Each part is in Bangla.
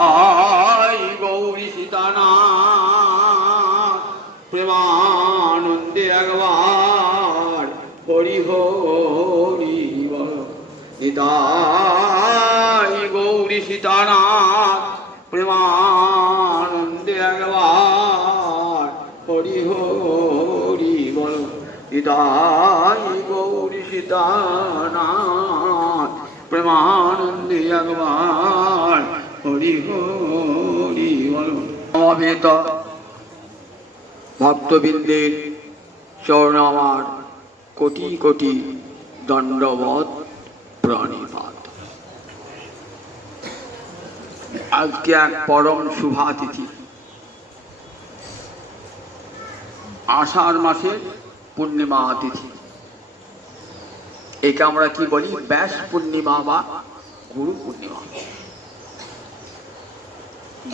আই গৌরী সীতানাথ প্রেমানন্দে একবার হরি হরি বল। নিতাই গৌরী সীতানাথ প্রেমানন্দে একবার হরি হরি বল। নিতাই গৌরী সীতানাথ প্রেমানন্দে একবার হরি হরি বল। সমবেত ভক্তবৃন্দের চরণ আমার কোটি কোটি দণ্ডবত প্রণিপাত। আজকে এক পরম শুভা তিথি, আষাঢ় মাসের পূর্ণিমা তিথি। একে আমরা কি বলি? ব্যাস পূর্ণিমা বা গুরু পূর্ণিমা।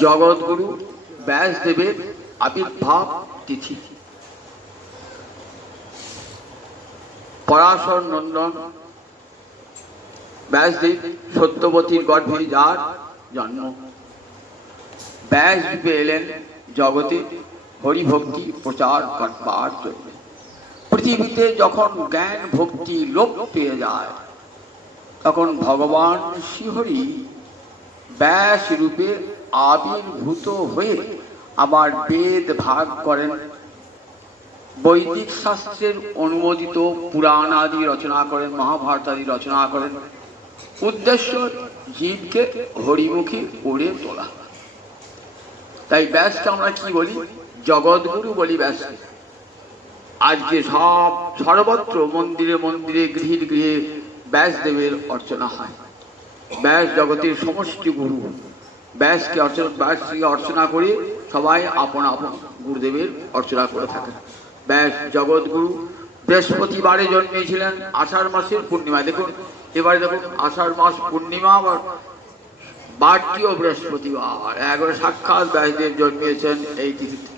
জগৎগুরু ব্যাসদেবের আবির্ভাব তিথি। পরাশর নন্দন ব্যাসদেব সত্যবতীর গর্ভে যার জন্ম, ব্যাসদেবে এলেন জগতে হরিভক্তি প্রচার করবার জন্য। পৃথিবীতে যখন জ্ঞান ভক্তি লোপ পেয়ে যায়, তখন ভগবান শ্রীহরি ব্যাস রূপে আবির্ভূত হয়ে আবার বেদ ভাগ করেন, বৈদিক শাস্ত্রের অনুমোদিত পুরাণ আদি রচনা করেন, মহাভারত আদি রচনা করেন। উদ্দেশ্য জীবকে হরিমুখী করে তোলা। তাই ব্যাসকে আমরা কি বলি? জগৎগুরু বলি ব্যাস। আজকে সর্বত্র মন্দিরে মন্দিরে গৃহে গৃহে ব্যাসদেবের অর্চনা হয়। ব্যাস জগতের সমষ্টি গুরু। ব্যাসকে অর্চনা করে সবাই আপন আপন গুরুদেবের অর্চনা করে থাকেন। ব্যাস জগৎগুরু বৃহস্পতিবারে জন্মেছিলেন, আষাঢ় মাসের পূর্ণিমায়। দেখুন এবারে দেখুন, আষাঢ় মাস পূর্ণিমা আবার বারটিও বৃহস্পতিবার। একবারে সাক্ষাৎ ব্যাসদেব জন্মিয়েছেন এই তিথিতে।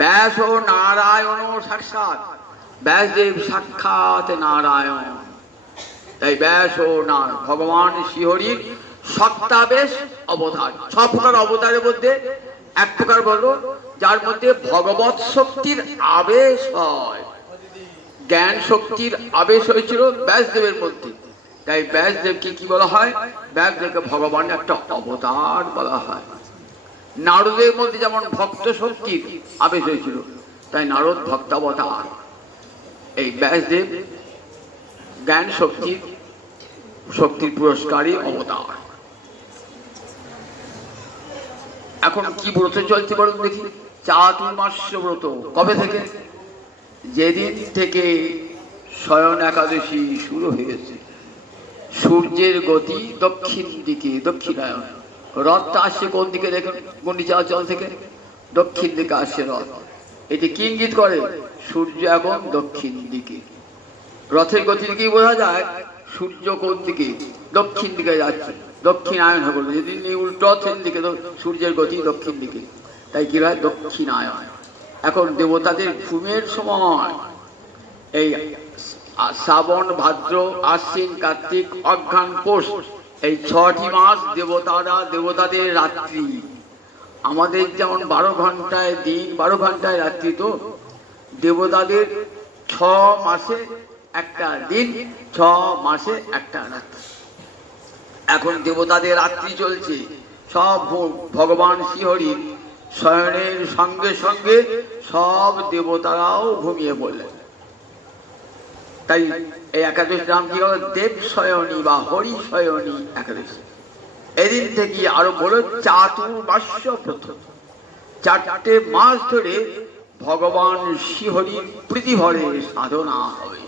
ব্যাস ও নারায়ণ সাক্ষাৎ, ব্যাসদেব সাক্ষাৎ নারায়ণ। তাই ব্যাস ও ভগবান শ্রীহরির সত্তাবেশ অবতার। সব প্রকার অবতারের মধ্যে এক প্রকার বলবো যার মধ্যে ভগবৎ শক্তির আবেশ হয়। জ্ঞান শক্তির আবেশ হয়েছিল ব্যাসদেবের মধ্যে। তাই ব্যাসদেবকে কি বলা হয়? ব্যাসদেবকে ভগবানের একটা অবতার বলা হয়। নারদের মধ্যে যেমন ভক্ত শক্তির আবেশ হয়েছিল, তাই নারদ ভক্তাবতার। এই ব্যাসদেব জ্ঞান শক্তির পুরস্কারী অবতার। এখন কি ব্রত চলছে বলুন দেখি? চাতুর্মাস্য ব্রত। কবে থেকে? যেদিন থেকে শয়ন একাদশী শুরু হয়েছে। সূর্যের গতি দক্ষিণ দিকে, দক্ষিণায়ন। রথটা আসছে কোন দিকে? দেখুন গুন্ডিচাচল থেকে দক্ষিণ দিকে আসছে রথ। এটি কি ইঙ্গিত করে? সূর্য এখন দক্ষিণ দিকে। রথের গতি দিকেই বোঝা যায় সূর্য কোন দিকে, দক্ষিণ দিকে যাচ্ছে। দক্ষিণায়ন হয়ে বলবে, যেদিন উল্টো দিকে সূর্যের গতি দক্ষিণ দিকে, তাই কি হয়? দক্ষিণায়ন। এখন দেবতাদের ঘুমের সময়। এই শ্রাবণ ভাদ্র আশ্বিন কার্তিক অঘ্রাণ পৌষ, এই 6টি মাস দেবতাদের রাত্রি। আমাদের যেমন 12 ঘন্টায় দিন, 12 ঘন্টায় রাত্রি, তো দেবতাদের 6 মাসে একটা দিন, 6 মাসে একটা রাত্রি। এখন দেবতাদের রাত্রি চলছে। সব ভগবান শ্রীহরির শয়নের সঙ্গে সঙ্গে সব দেবতারাও ঘুমিয়ে পড়লেন। তাই এই একাদশীর নাম কি হলো? দেব শয়নী বা হরি শয়নী একাদশী। এদিন থেকে আরো বলো চাতুর্মাস্য ব্রত। 4টে মাস ধরে ভগবান শ্রীহরির প্রীতি ভরে সাধনা হবে।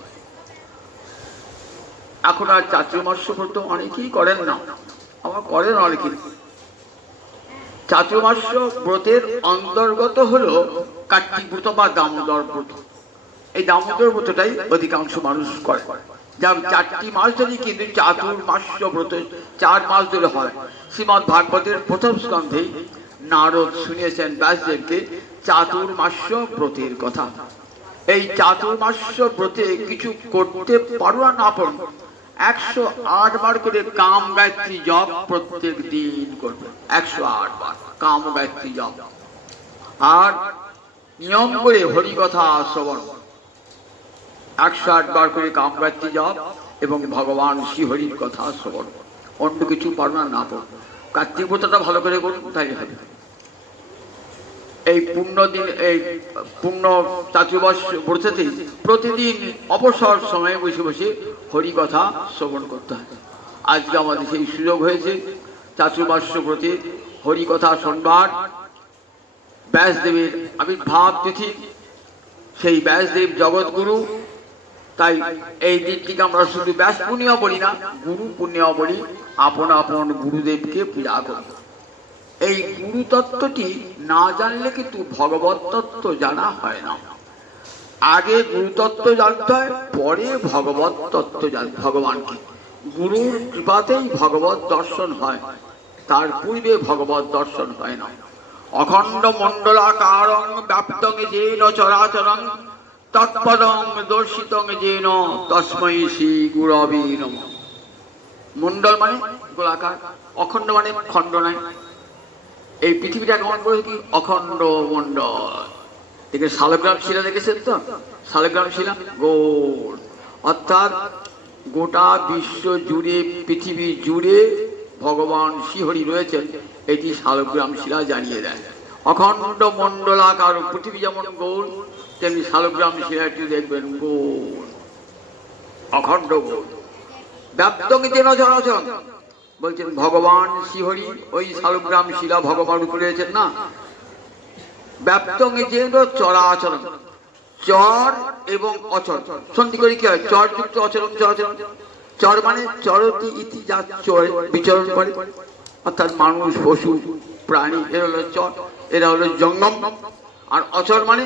এখন আর চাতুর্মাস্য ব্রত অনেকেই করেন না, আবার করেন অনেকে। চাতুর্মাস্য ব্রতের অন্তর্গত হলো কার্তিক ব্রত বা দামোদর ব্রত। এই দামোদর ব্রতটাই অধিকাংশ মানুষ করে। যার 4টি মাস ধরে কিন্তু চাতুর্মাস্য ব্রত 4 মাস ধরে হয়। শ্রীমদ্ ভাগবতের প্রথম স্কন্ধেই নারদ শুনিয়েছেন ব্যাসদেবকে চাতুর্মাস্য ব্রতের কথা। এই চাতুর্মাস্য ব্রতে কিছু করতে পারো আর না পারো, 108 বার করে কাম গায়ত্রী জপ প্রত্যেক দিন করবে। 108 বার কাম গায়ত্রী জপ। আর নিয়ম করে হরি কথা শ্রবণ। 108 বার করে কাম গায়ত্রী জপ এবং ভগবান শ্রীহরির কথা শ্রবণ। অন্য কিছু পারো না পড়ো। কার্তিক ব্রতটা ভালো করে করুন, তাই হবে। এই পূর্ণ দিন, এই পূর্ণ চাতুর্মাস ব্রততে প্রতিদিন অবসর সময়ে বসে বসে হরি কথা শ্রবণ করতে হয়। আজকে আমাদের সেই সুযোগ হয়েছে। চাতুর্মাস ব্রতে হরি কথা শোনবার ব্যাসদেবের আবির্ভাব তিথি, সেই ব্যাসদেব জগৎগুরু। তাই এই দিনটিকে আমরা শুধু ব্যাস পূর্ণিমা বলি না, গুরু পূর্ণিমা বলি। আপন আপন গুরুদেবকে পূজা করি। এই গুরু তত্ত্বটি না জানলে কিন্তু ভগবত তত্ত্ব জানা হয় না। আগে গুরু তত্ত্ব জানতে হয়, পরে ভগবত তত্ত্ব জানতে। ভগবানকে গুরুর কৃপাতেই ভগবত দর্শন হয়, তার পূর্বে ভগবত দর্শন হয় না। অখণ্ড মণ্ডলাকারং ব্যাপ্তং যেন চরাচরং তৎপদং দর্শিতং যেন তস্मै শ্রী গুরবে নমঃ। মণ্ডল মানে গোলাকার, অখণ্ড মানে খণ্ড নাই। এই পৃথিবীটা কেমন করে কি অখণ্ড মণ্ডল। দেখে শালগ্রাম শিলা দেখেছেন তো? শালগ্রাম শিলা গোল, অর্থাৎ গোটা বিশ্ব জুড়ে, পৃথিবী জুড়ে ভগবান শ্রীহরি রয়েছেন, এটি শালগ্রাম শিলা জানিয়ে দেয়। অখণ্ড মণ্ডলাকার, পৃথিবী যেমন গোল তেমনি শালগ্রাম শিলাটি দেখবেন গোল, অখণ্ড গোল। ব্যাপ্তং যেন চরাচর, বলছেন ভগবান শ্রীহরি ওই শালগ্রাম শিলা ভগবান উপরে রয়েছেন না। ব্যাপ্তং যেন চরাচরণ, চর এবং অচর সন্ধি করে কি হয়? চর যুক্ত অচরণ, চরাচরণ। চর মানে চরতি ইতি, যা বিচরণ করে, অর্থাৎ মানুষ পশু প্রাণী, এরা হলো চর, এরা হলো জঙ্গম। আর অচর মানে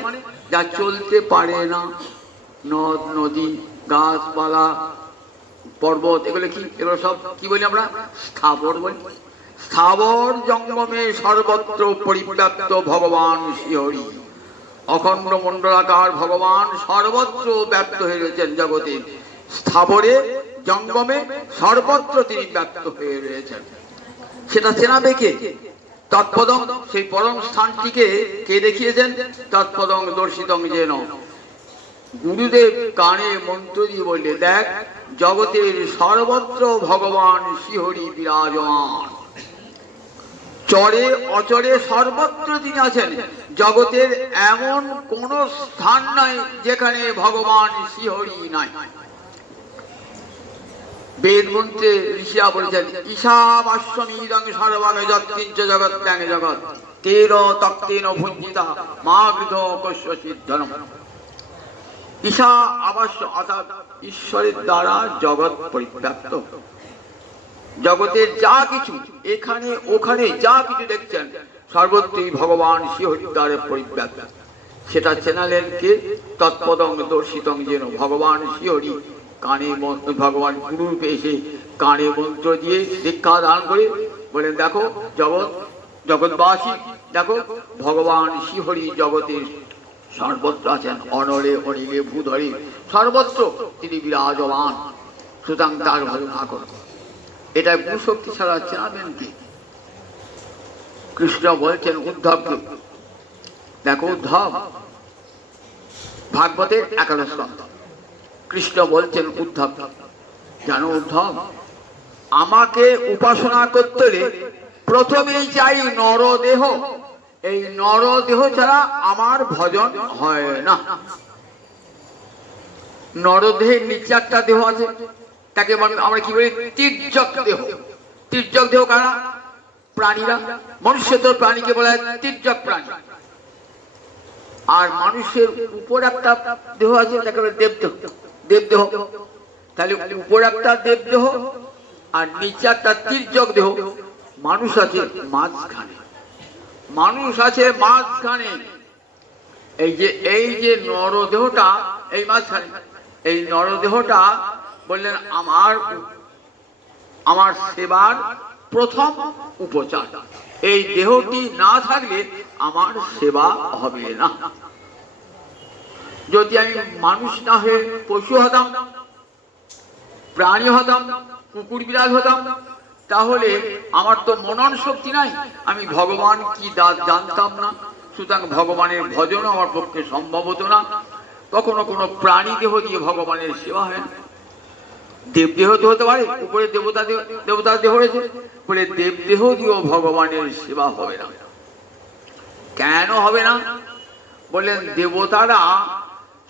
যা চলতে পারে না, নদ নদী গাছপালা পর্বত, এগুলো কি? এগুলো সব কি বলি আমরা? স্থাবর বলি। স্থাবর জঙ্গমে সর্বত্র পরিব্যাপ্ত ভগবান শ্রীহরি। অখণ্ড মণ্ডলাকার ভগবান সর্বত্র ব্যাপ্ত হয়ে রয়েছেন জগতে। স্থাবরে জঙ্গমে সর্বত্র তিনি ব্যাপ্ত হয়ে রয়েছেন। সেটা চেনাবে কে? তৎপদং, সেই পরম স্থানটিকে কে দেখিয়েছেন? তৎপদং দর্শিতং যেন। গুরুদেব কানে মন্ত্র দিয়ে বললে, দেখ জগতের সর্বত্র ভগবান শ্রীহরি বিরাজমান। চরে অচরে সর্বত্র তিনি আছেন। জগতের এমন কোন স্থান নাই যেখানে ভগবান শ্রীহরি নাই। বেদ মন্ত্রে ঋষিরা বলেছেন, ঈশাবাস্যমিদং সর্বাঙ্গে যৎকিঞ্চ জগৎ ত্যাগে জগৎ তের তক্তেন ভুঞ্জিতা মা গৃধ কস্য সিদ্ধনম। ঈশা আবাস্য, অর্থাৎ ঈশ্বরের দ্বারা জগৎ পরিব্যাপ্ত। জগতের যা কিছু এখানে ওখানে যা কিছু দেখছেন সর্বত্রই ভগবান শ্রীহরির দ্বারা পরিব্যাপ্ত। সেটা চেনালেন কে? তৎপদং দর্শিতং যেন। ভগবান শ্রীহরি কানে ভগবান গুরুরূপে এসে কানে মন্ত্র দিয়ে দীক্ষা দান করে বলেন, দেখো জগৎবাসী, দেখো ভগবান শ্রীহরি জগতের সর্বত্র আছেন। অনলে অনিলে ভূধরে সর্বত্র তিনি বিরাজমান। সুতরাং তার ভজনা করো। এটা গুরু শক্তি ছাড়া চেনাবেন কি? কৃষ্ণ বলছেন উদ্ধবকে, দেখো উদ্ধব, ভাগবতের 11 স্কন্ধ। কৃষ্ণ বলছেন উদ্ধব, জানো উদ্ধব, আমাকে উপাসনা করতে হলে প্রথমেই চাই নরদেহ। এই নরদেহ ছাড়া আমার ভজন হয় না। নরদেহের নিচে একটা দেহ আছে, তাকে আমরা কি বলি? তির্যক দেহ। তির্যক দেহ কারা? প্রাণীরা। মনুষ্যতর প্রাণীকে বলা হয় তির্যক প্রাণী। আর মানুষের উপর একটা দেহ আছে, তাকে বলে দেবদেহ। দেবদেহ। তাহলে উপর একটা দেবদেহ আর নিচে একটা তির্যক দেহ। মানুষ আছে মাঝখানে। মানুষ আছে মাঝখানে। এই যে নরদেহটা এই মাঝখানে, এই নরদেহটা বললেন আমার সেবার প্রথম উপচার। এই দেহটি না থাকলে আমার সেবা হবে না। যদি আমি মানুষ না হয়ে পশু হতাম প্রাণী হতাম, কুকুর বিড়াল হতাম, তাহলে আমার তো মনন শক্তি নাই, আমি ভগবান কি জানতাম না। সুতরাং ভগবানের ভজন আমার পক্ষে সম্ভব হতো না। কখনো কোনো প্রাণী দেহ দিয়ে ভগবানের সেবা হয় না। দেবদেহ তো হতে পারে, উপরে দেবতার দেহ রয়েছে, বলে দেবদেহ দিয়েও ভগবানের সেবা হবে না। কেন হবে না? বললেন দেবতারা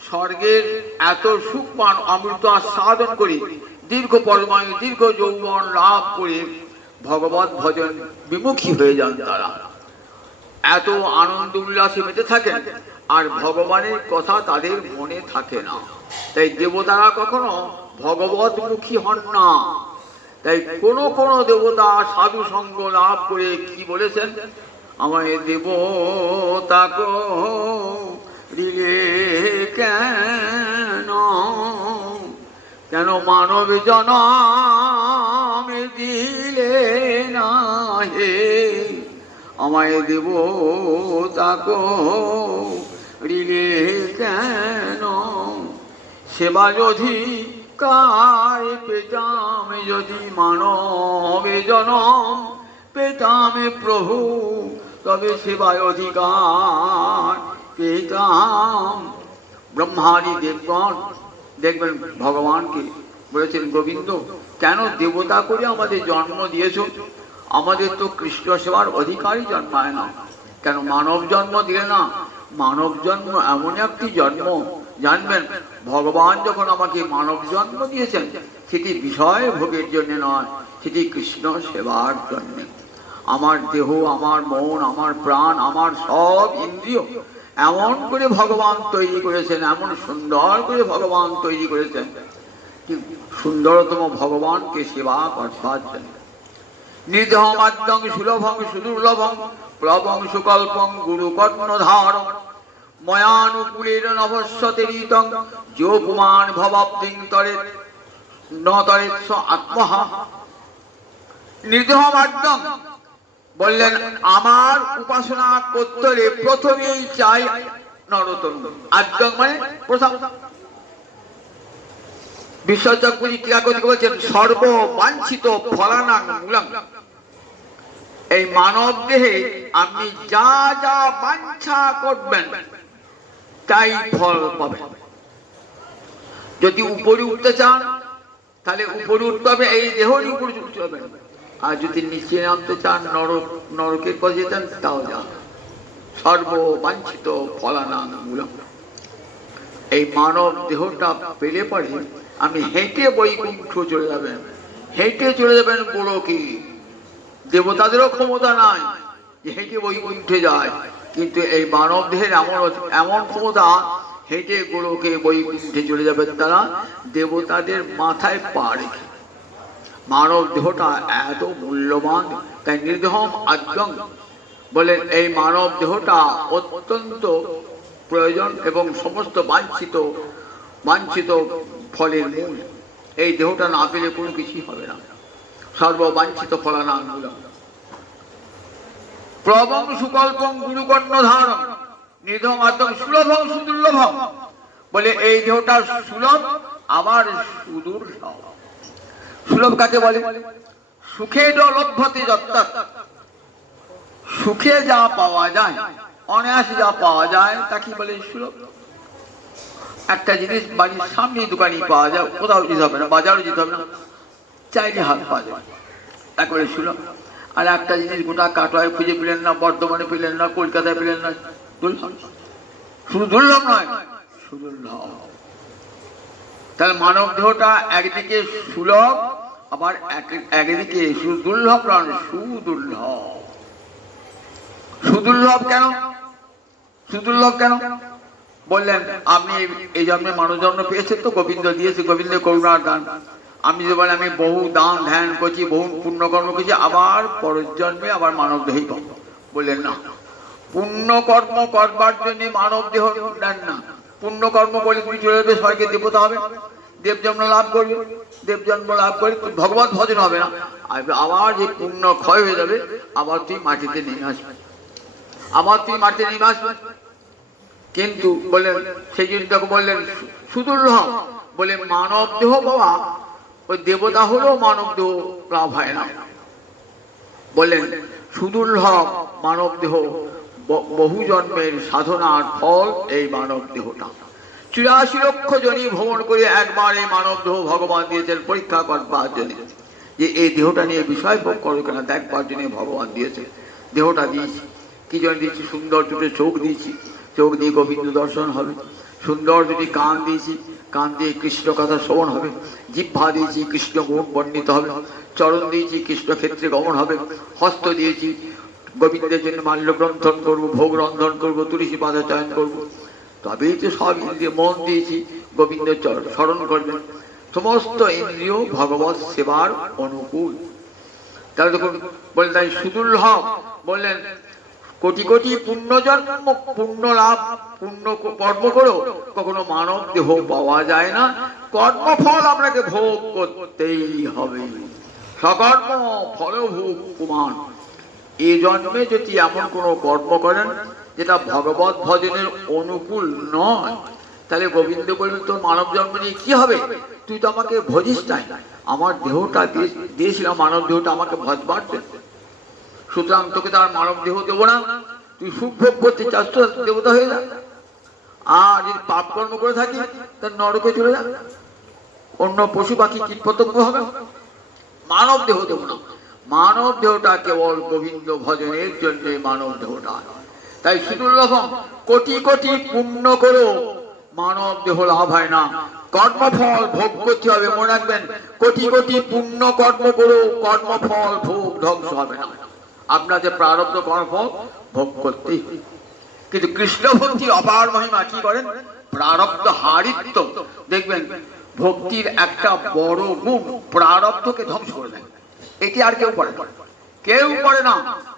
স্বর্গের এত সুখ পান, অমৃত আস্বাদন করে দীর্ঘ পরমায়ু দীর্ঘ যৌবন লাভ করে ভগবত ভজন বিমুখী হয়ে যান। তারা এত আনন্দ উল্লাসে মেতে থাকেন, আর ভগবানের কথা তাদের মনে থাকে না। তাই দেবতারা কখনো ভগবতমুখী হন না। তাই কোন কোন দেবতা সাধু সঙ্গ লাভ করে কি বলেছেন, আমায় দেবতা করিলে কেন, কেন মানব জনম দিলে না হে, আমায় দেবতা করিলে কেন, সেবা যদি কার পেতাম, যদি মানবে জনম পেতাম প্রভু, তবে সেবায় অধিকার পেতাম। ব্রহ্মাদি দেবগণ দেখবেন ভগবানকে বলেছেন, গোবিন্দ কেন দেবতা করে আমাদের জন্ম দিয়েছ, আমাদের তো কৃষ্ণ সেবার অধিকারই জন্মায় না, কেন মানব জন্ম দিলে না? মানব জন্ম এমন একটি জন্ম, জানবেন ভগবান যখন আমাকে মানব জন্ম দিয়েছেন, সেটি বিষয় ভোগের জন্য নয়, সেটি কৃষ্ণ সেবার জন্য। আমার দেহ, আমার মন, আমার প্রাণ, আমার সব ইন্দ্রিয় এমন করে ভগবান তৈরি করেছেন, এমন সুন্দর করে ভগবান তৈরি করেছেন, সুন্দরতম ভগবানকে সেবা করবার জন্য। নির্ধমাদ্যং সুলভং সুদুর্লভং প্লবং সুকল্পং গুরু কর্ণধারং ময়ানুকূলের নভস্যতে রীতং যো পুমান ভবাব্দিং তরে ন তরেৎস আত্মহা। নির্ধমাদ্যং বললেন আমার উপাসনা করতে হলে প্রথমেই চাই নরতনু। আদ্যং মানে প্রথম। বিশ্বচক্রী ক্রিয়াকর্তী বলছেন সর্ব বাঞ্ছিত ফলানাং মূলং, এই মানব দেহে আপনি যা যা বাঞ্ছা করবেন তাই ফল পাবেন। যদি উপরে উঠতে চান তাহলে উপরে উঠতে হবে, এই দেহরই উপরে উঠতে হবে। আর যদি নিচে নামতে চান, নরকের পথে যেতেন, তাও যা। সর্ববাঞ্ছিত ফলানাং মূলং, এই মানব দেহটা পেলে পরে আমি হেঁটে বৈকুণ্ঠ চলে যাবেন, হেঁটে চলে যাবেন গোলকে। দেবতাদেরও ক্ষমতা নাই যে হেঁটে বৈকুণ্ঠে যায়, কিন্তু এই মানব দেহের এমন ক্ষমতা, হেঁটে গোলকে বৈকুণ্ঠে চলে যাবেন তারা, দেবতাদের মাথায় পা রেখে। মানব দেহটা এত মূল্যবান, তাই নির্ধম আদ্যং বলেন এই মানব দেহটা অত্যন্ত প্রয়োজন এবং সমস্ত বাঞ্ছিত ফলের মূল। এই দেহটা না পেলে কোনো কিছুই হবে না। সর্ববাঞ্ছিত ফলানাং মূলং প্রবং সুকল্পং গুরুকর্ণধারং নির্ধম আদ্যং সুলভং সুদুর্লভং, বলে এই দেহটা সুলভ আবার সুদুর্লভ। সুলভ কাকে বলে? সুখে লভ্যতে যত্তৎ, সুখে যা পাওয়া যায়, অনায়াসে যা পাওয়া যায় তাকে বলে সুলভ। একটা জিনিস বাড়ির সামনে দোকানে পাওয়া যায়, কোথাও যেতে হবে না, বাজারও যেতে হবে না, চাইলে হাত পাওয়া যায়, একবারে সুলভ। আর একটা জিনিস গোটা কাটোয়ায় খুঁজে পেলেন না, বর্ধমানে পেলেন না, কলকাতায় পেলেন না, শুধু দুর্লভ নয়, সুদুর্লভ। তাহলে মানব দেহটা একদিকে সুলভ, আবার একদিকে দুর্লভ নয়, সুদুর্লভ। সুদুর্লভ কেন? সুদুর্লভ কেন বললেন, আপনি এই জন্মে মানব জন্ম পেয়েছেন তো গোবিন্দ দিয়েছে, গোবিন্দ করুণার দান। আমি যে বলেন আমি বহু দান ধ্যান করছি, বহু পুণ্যকর্ম করছি, আবার পরের জন্মে আবার মানব দেহই পাবো। বললেন না, পুণ্যকর্ম করবার জন্য মানব দেহ নেন না। পুণ্যকর্ম বলে তুমি চলে যাবে স্বর্গে, দেবতা হবে, দেব জন্ম লাভ করবে, দেব জন্ম লাভ করে ভগবত ভজন হবে না, আবার যে পুণ্য ক্ষয় হয়ে যাবে, আবার তুই মাটিতে নেমে আসবে, আবার তুই মাটিতে নেমে আসবে। কিন্তু বললেন সেই জিনিসটাকে বললেন সুদুর্লভ, বলে মানব দেহ বাবা ওই দেবতা হলেও মানব দেহ লাভ হয় না। বললেন সুদুর্লভ মানব দেহ, বহু জন্মের সাধনার ফল এই মানব দেহটা। ৮৪ লক্ষ জনই ভ্রমণ করে একবার এই মানব দেহ ভগবান দিয়েছেন পরীক্ষা করবার জন্য, যে এই দেহটা নিয়ে বিষয় ভোগ করো কেনা, দেখবার জন্য ভগবান দিয়েছে। দেহটা দিয়েছি কি জন্য দিয়েছি? সুন্দর দুটো চোখ দিয়েছি, চোখ দিয়ে গোবিন্দ দর্শন হবে। সুন্দর দুটি কান দিয়েছি, কান দিয়ে কৃষ্ণ কথা শ্রবণ হবে। জিহ্বা দিয়েছি, কৃষ্ণ গুণ বর্ণিত হবে। চরণ দিয়েছি, কৃষ্ণ ক্ষেত্রে গমন হবে। হস্ত দিয়েছি, গোবিন্দের জন্য মাল্য গ্রন্থন করবো, ভোগ রন্ধন করবো, তুলসী পাতা চয়ন করবো। তবেই তো সব ইন্দ্রিয়। মন দিয়েছি, গোবিন্দ স্মরণ করবেন। সমস্ত ইন্দ্রিয় ভগবত সেবার অনুকূল। তাহলে দেখুন বললেন তাই সুদুর্লভ। বললেন কোটি কোটি পুণ্যজন্ম, পুণ্য লাভ, পুণ্য কর্ম করো, কখনো মানব দেহ পাওয়া যায় না। কর্মফল আপনাকে ভোগ করতেই হবে। সকর্ম ফলভোগ কুমান। এই জন্মে যদি এমন কোনো কর্ম করেন যেটা ভগবত ভজনের অনুকূল নয়, তাহলে গোবিন্দ বলবেন তোর মানব জন্ম নিয়ে কি হবে? তুই তো আমাকে ভজিস নাই। আমার দেহটা দিয়েছিলাম, মানব দেহটা আমাকে ভজবার জন্য, সুতরাং তোকে তার মানব দেহ দেবো না। তুই সুখ ভোগ করতে চাস তো দেবতা হয়ে যা, আর যদি পাপ কর্ম করে থাকি তার নরকে চলে যা, অন্য পশু পাখি কীট পতঙ্গ হবে। মানব দেহ দেবো না। মানব দেহটা কেবল গোবিন্দ ভজনের জন্য মানব দেহটা। তাই সুদুর্লভ কোটি কোটি পুণ্য করো, মানব দেহ লাভ হয় না। কর্মফল ভোগ করতে হবে। মনে রাখবেন, কোটি কোটি পুণ্য কর্ম করো, কর্মফল ভোগ ধ্বংস হবে না। আপনাদের প্রারব্ধ কর্মফল ভোগ করতেই। কিন্তু কৃষ্ণ ভক্তি অপার মহিমা কি করেন? প্রারব্ধ হারিত্ব। দেখবেন ভক্তির একটা বড় গুণ প্রারব্ধকে ধ্বংস করে দেয়। এটি আর কেউ করে না, কেউ করে না।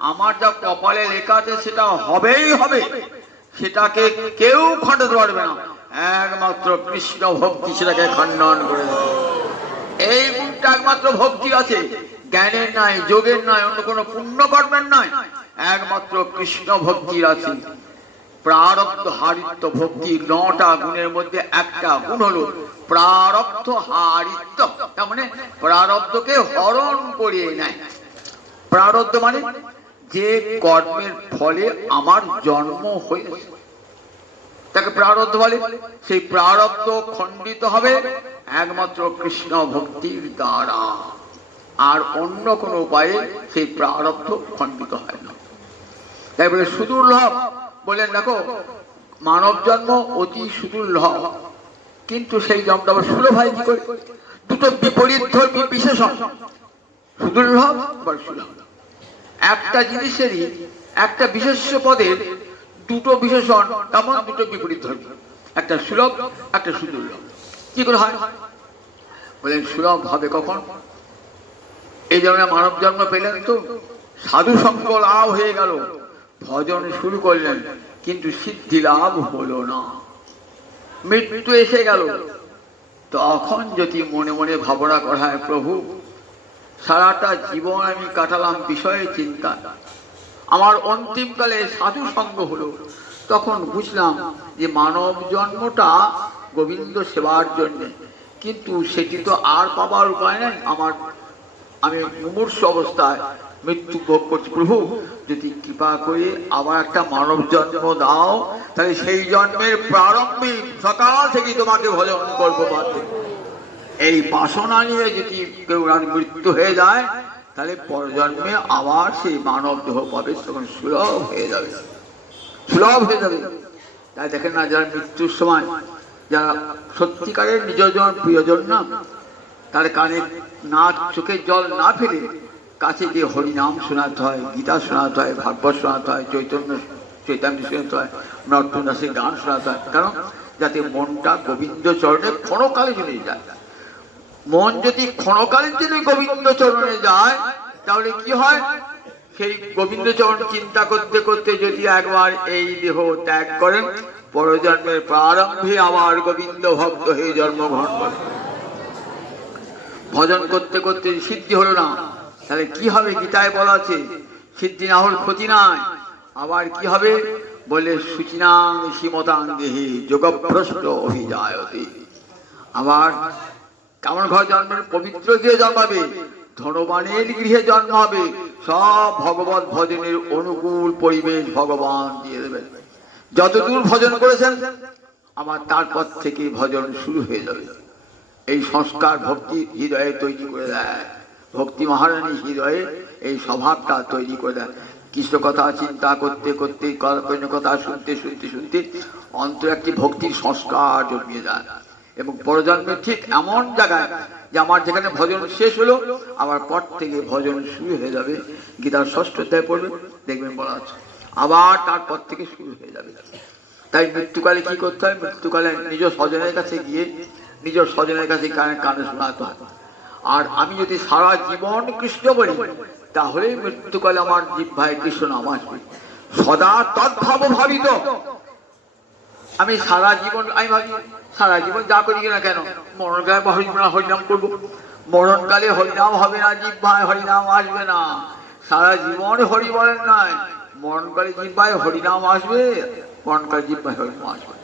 আমার যা কপালে লেখা আছে সেটা হবেই হবে, সেটাকে কেউ খণ্ডাতে পারবে না। একমাত্র কৃষ্ণ ভক্তি সেটাকে খণ্ডন করে দেবে। এই গুণটা একমাত্র ভক্তি আছে, জ্ঞানের নাই, যোগের নাই, অন্য কোনো পুণ্য কর্মের নাই, একমাত্র কৃষ্ণ ভক্তির আছে। প্রারব্ধ হারিত্ব। ভক্তির ৯টা গুণের মধ্যে একটা গুণ হলো প্রারব্ধ হারিত্ব। তার মানে প্রারব্ধকে হরণ করিয়ে নেয়। প্রারব্ধ মানে যে কর্মের ফলে আমার জন্ম হয়েছে তাকে প্রারব্ধ বলে। সেই প্রারব্ধ খণ্ডিত হবে একমাত্র কৃষ্ণ ভক্তির দ্বারা, আর অন্য কোনো উপায়ে সেই প্রারব্ধ খণ্ডিত হয় না। তাই বলে সুদুর্লভ। বললেন দেখো মানব জন্ম অতি সুদুর্লভ, কিন্তু সেই জন্মটা আবার সুলভ হয় কি করে? দুটো বিপরীত ধর্মী বিশেষণ, সুদুর্লভ আবার সুলভ। একটা জিনিসেরই একটা বিশেষ্য পদের দুটো বিশেষণ, তেমন দুটো বিপরীত ধর্মী, একটা সুলভ একটা সুদুর্লভ। কি করে হয়? বলেন সুলভ হবে কখন? এই জন্য মানব জন্ম পেলেন তো সাধু সঙ্গ লাভ হয়ে গেল, ভজন শুরু করলেন, কিন্তু সিদ্ধি লাভ হলো না, মৃত্যু এসে গেল। তখন যদি মনে মনে ভাবনা করা হয়, প্রভু সারাটা জীবন আমি কাটালাম বিষয়ে চিন্তা, আমার অন্তিমকালে সাধু সঙ্গ হলো, তখন বুঝলাম যে মানব জন্মটা গোবিন্দ সেবার জন্য, কিন্তু সেটি তো আর পাবার উপায় নাই। আমি মুমূর্ষ অবস্থায় মৃত্যু ভোগ করছি। প্রভু যদি কৃপা করে আবার একটা মানব জন্ম দাও, তাহলে সেই জন্মের প্রারম্ভে সকাল থেকে তোমাকে ভজন করবো। এই বাসনা নিয়ে যদি কেউ মৃত্যু হয়ে যায়, তাহলে পরজন্মে আবার সেই মানব দেহ পাবে, তখন সুলভ হয়ে যাবে, সুলভ হয়ে যাবে। তাই দেখেন না, যারা মৃত্যুর সময় যারা সত্যিকারের নিজজন প্রিয়জন না, তার কানে না চোখের জল না ফেলে কাছে গিয়ে হরিনাম শোনাতে হয়, গীতা শোনাতে হয়, ভাগবত শোনাতে হয়, চৈতন্য শোনাতে হয়, নর্তন দাসের গান শোনাতে হয়। কারণ যাতে মনটা গোবিন্দ চরণে ক্ষণকালে চলে যায়। মন যদি ক্ষণকালের জন্য গোবিন্দ চরণে যায়, তাহলে কি হয়? সেই গোবিন্দ চরণ চিন্তা করতে করতে যদি একবার এই দেহ ত্যাগ করেন, পরজন্মের প্রারম্ভে আবার গোবিন্দ ভক্ত হয়ে জন্মগ্রহণ করেন। ভজন করতে করতে সিদ্ধি হলো না, তাহলে কি হবে? গীতায় বলা আছে, সিদ্ধি না হল ক্ষতি নাই। আবার কি হবে? বলে সুচিনাং সীমতাং দেহি যোগভ্রষ্ট অভিজায়তে। আবার কেমন ঘর জন্মের? পবিত্র গৃহে জন্মাবে, ধনবানের গৃহে জন্ম হবে, সব ভগবত ভজনের অনুকূল পরিবেশ ভগবান দিয়ে দেবেন। যতদূর ভজন করেছেন আমার তারপর থেকে ভজন শুরু হয়ে যাবে। এই সংস্কার ভক্তি হৃদয়ে তৈরি করে দেয়, ভক্তি মহারানী হৃদয়ে এই স্বভাবটা তৈরি করে দেয়। কৃষ্ণ কথা চিন্তা করতে করতে, কৃষ্ণ কথা শুনতে শুনতে শুনতে অন্তর একটি ভক্তির সংস্কার জন্মিয়ে যায়। এবং পরজন্মে ঠিক এমন জায়গায় যে আমার যেখানে ভজন শেষ হলো আবার পর থেকে ভজন শুরু হয়ে যাবে। গীতার 6ষ্ঠ অধ্যায় পড়বে, দেখবেন বলা আছে আবার তারপর থেকে শুরু হয়ে যাবে। তাই মৃত্যুকালে কি করতে হয়? মৃত্যুকালে নিজ স্বজনের কাছে গিয়ে নিজের স্বজনের কাছে কানে কানে শোনাতে হয়। আর আমি যদি সারা জীবন কৃষ্ণ বলি তাহলে মৃত্যুকালে আমার জিহ্বায় কৃষ্ণ নাম আসবে। সদা তদ্ভাব ভাবিত। আমি সারা জীবন আমি ভাবি সারা জীবন যা করি কিনা কেন মরণকালে হরিনাম করবো, মরণকালে হরিনাম হবে না, জিহ্বায় হরিনাম আসবে না। সারা জীবন হরি বলেন নাই, মরণকালে জিহ্বায় হরিনাম আসবে, মরণকালে জিহ্বায় হরিনাম আসবে।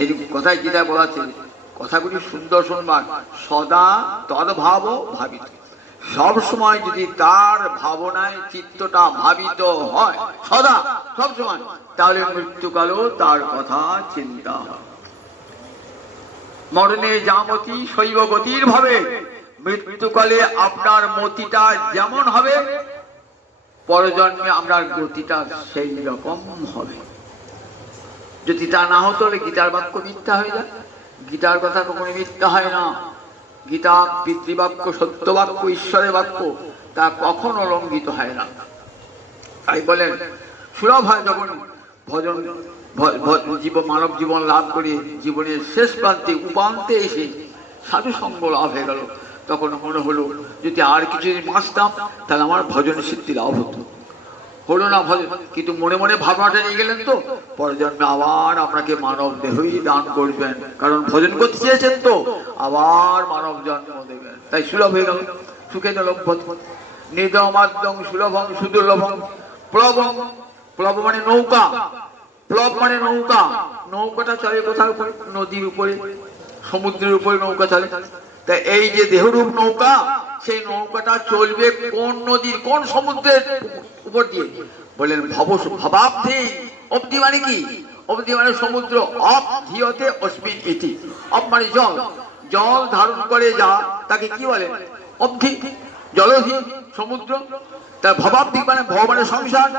এই কথায় যেটা বলা আছে, কথাগুলি সুন্দর শুনবার। সদা তদ্ভাব ভাবিত, সব সময় যদি তার ভাবনায় চিত্তটা ভাবিত হয় সদা সব সময়, তাহলে মৃত্যুকালেও তার কথা চিন্তা হয়। মরণে যামতি শৈব গতির ভাবে, মৃত্যুকালে আপনার মতিটা যেমন হবে পরজন্মে আপনার গতিটা সেই রকম হবে। যদি তা না হতো তাহলে গীতার বাক্য মিথ্যা হয়ে যায়। গীতার কথা কখনো মিথ্যা হয় না। গীতা পিতৃবাক্য, সত্য বাক্য, ঈশ্বরের বাক্য, তা কখনো লঙ্ঘিত হয় না। তাই বলেন সুলভ হয় যখন ভজন মানব জীবন লাভ করে জীবনের শেষ প্রান্তে উপান্তে এসে সাধু সঙ্গ লাভ হয়ে গেল, তখন মনে হলো যদি আর কিছু বাঁচতাম তাহলে আমার ভজন সিদ্ধি লাভ হতো। হলো না ভজন, কিন্তু মনে মনে ভাবনাটা নিয়ে গেলেন তো পরের জন্মে আবার আপনাকে মানব দেহই দান করবেন, কারণ ভজন করতে চেয়েছেন তো আবার মানব জন্ম দেবেন। তাই সুলভ হয়ে গেল। সুখে লভ্যত নিদমাদ্যং সুলভং সুদুর্লভং প্লবং। প্লব মানে নৌকা, প্লব মানে নৌকা। নৌকাটা চলে কোথার উপরে? নদীর উপরে, সমুদ্রের উপরে নৌকা চলে। তাই এই যে দেহরূপ নৌকা, সেই নৌকাটা চলবে কোন নদীর, কোন সমুদ্রের উপর দিয়ে? বললেন ভবাব্ধি। অব্ধি মানে কি? অব্ধি মানে সমুদ্র। অবধিয়তে অস্মিন ইতি। অব মানে জল, জল ধারণ করে যা তাকে কি বলে? অবধি, জলধি, সমুদ্র। তার ভবাব্ধি মানে ভব মানে সংসার।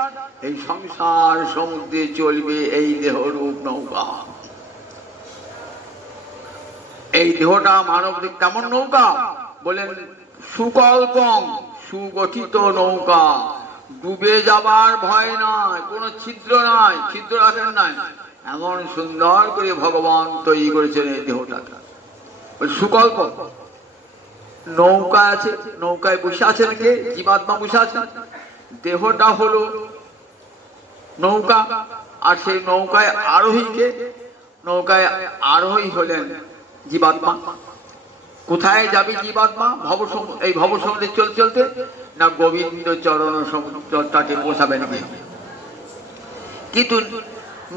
এই সংসার সমুদ্রে চলবে এই দেহরূপ নৌকা। এই দেহটা মানব কেমন নৌকা? বলেন সুকল্পং, সুগঠিত নৌকা। ডুবে যাবার ভয় নাই, কোনো ছিদ্র নাই, ছিদ্র রাখেন নাই, এমন সুন্দর করে ভগবান তৈরি করেছেন এই দেহটাকে। সুকল্প নৌকা আছে, নৌকায় বসে আছেন কে? জীবাত্মা বসে আছেন। দেহটা হলো নৌকা, আর সেই নৌকায় আরোহী কে? নৌকায় আরোহী হলেন জীবাত্মা। কোথায় যাবে জীবাত্মা? এই ভব সমুদ্রে চলতে চলতে না গোবিন্দ চরণ সমুদ্রটাকে পৌঁছাবেন। কিন্তু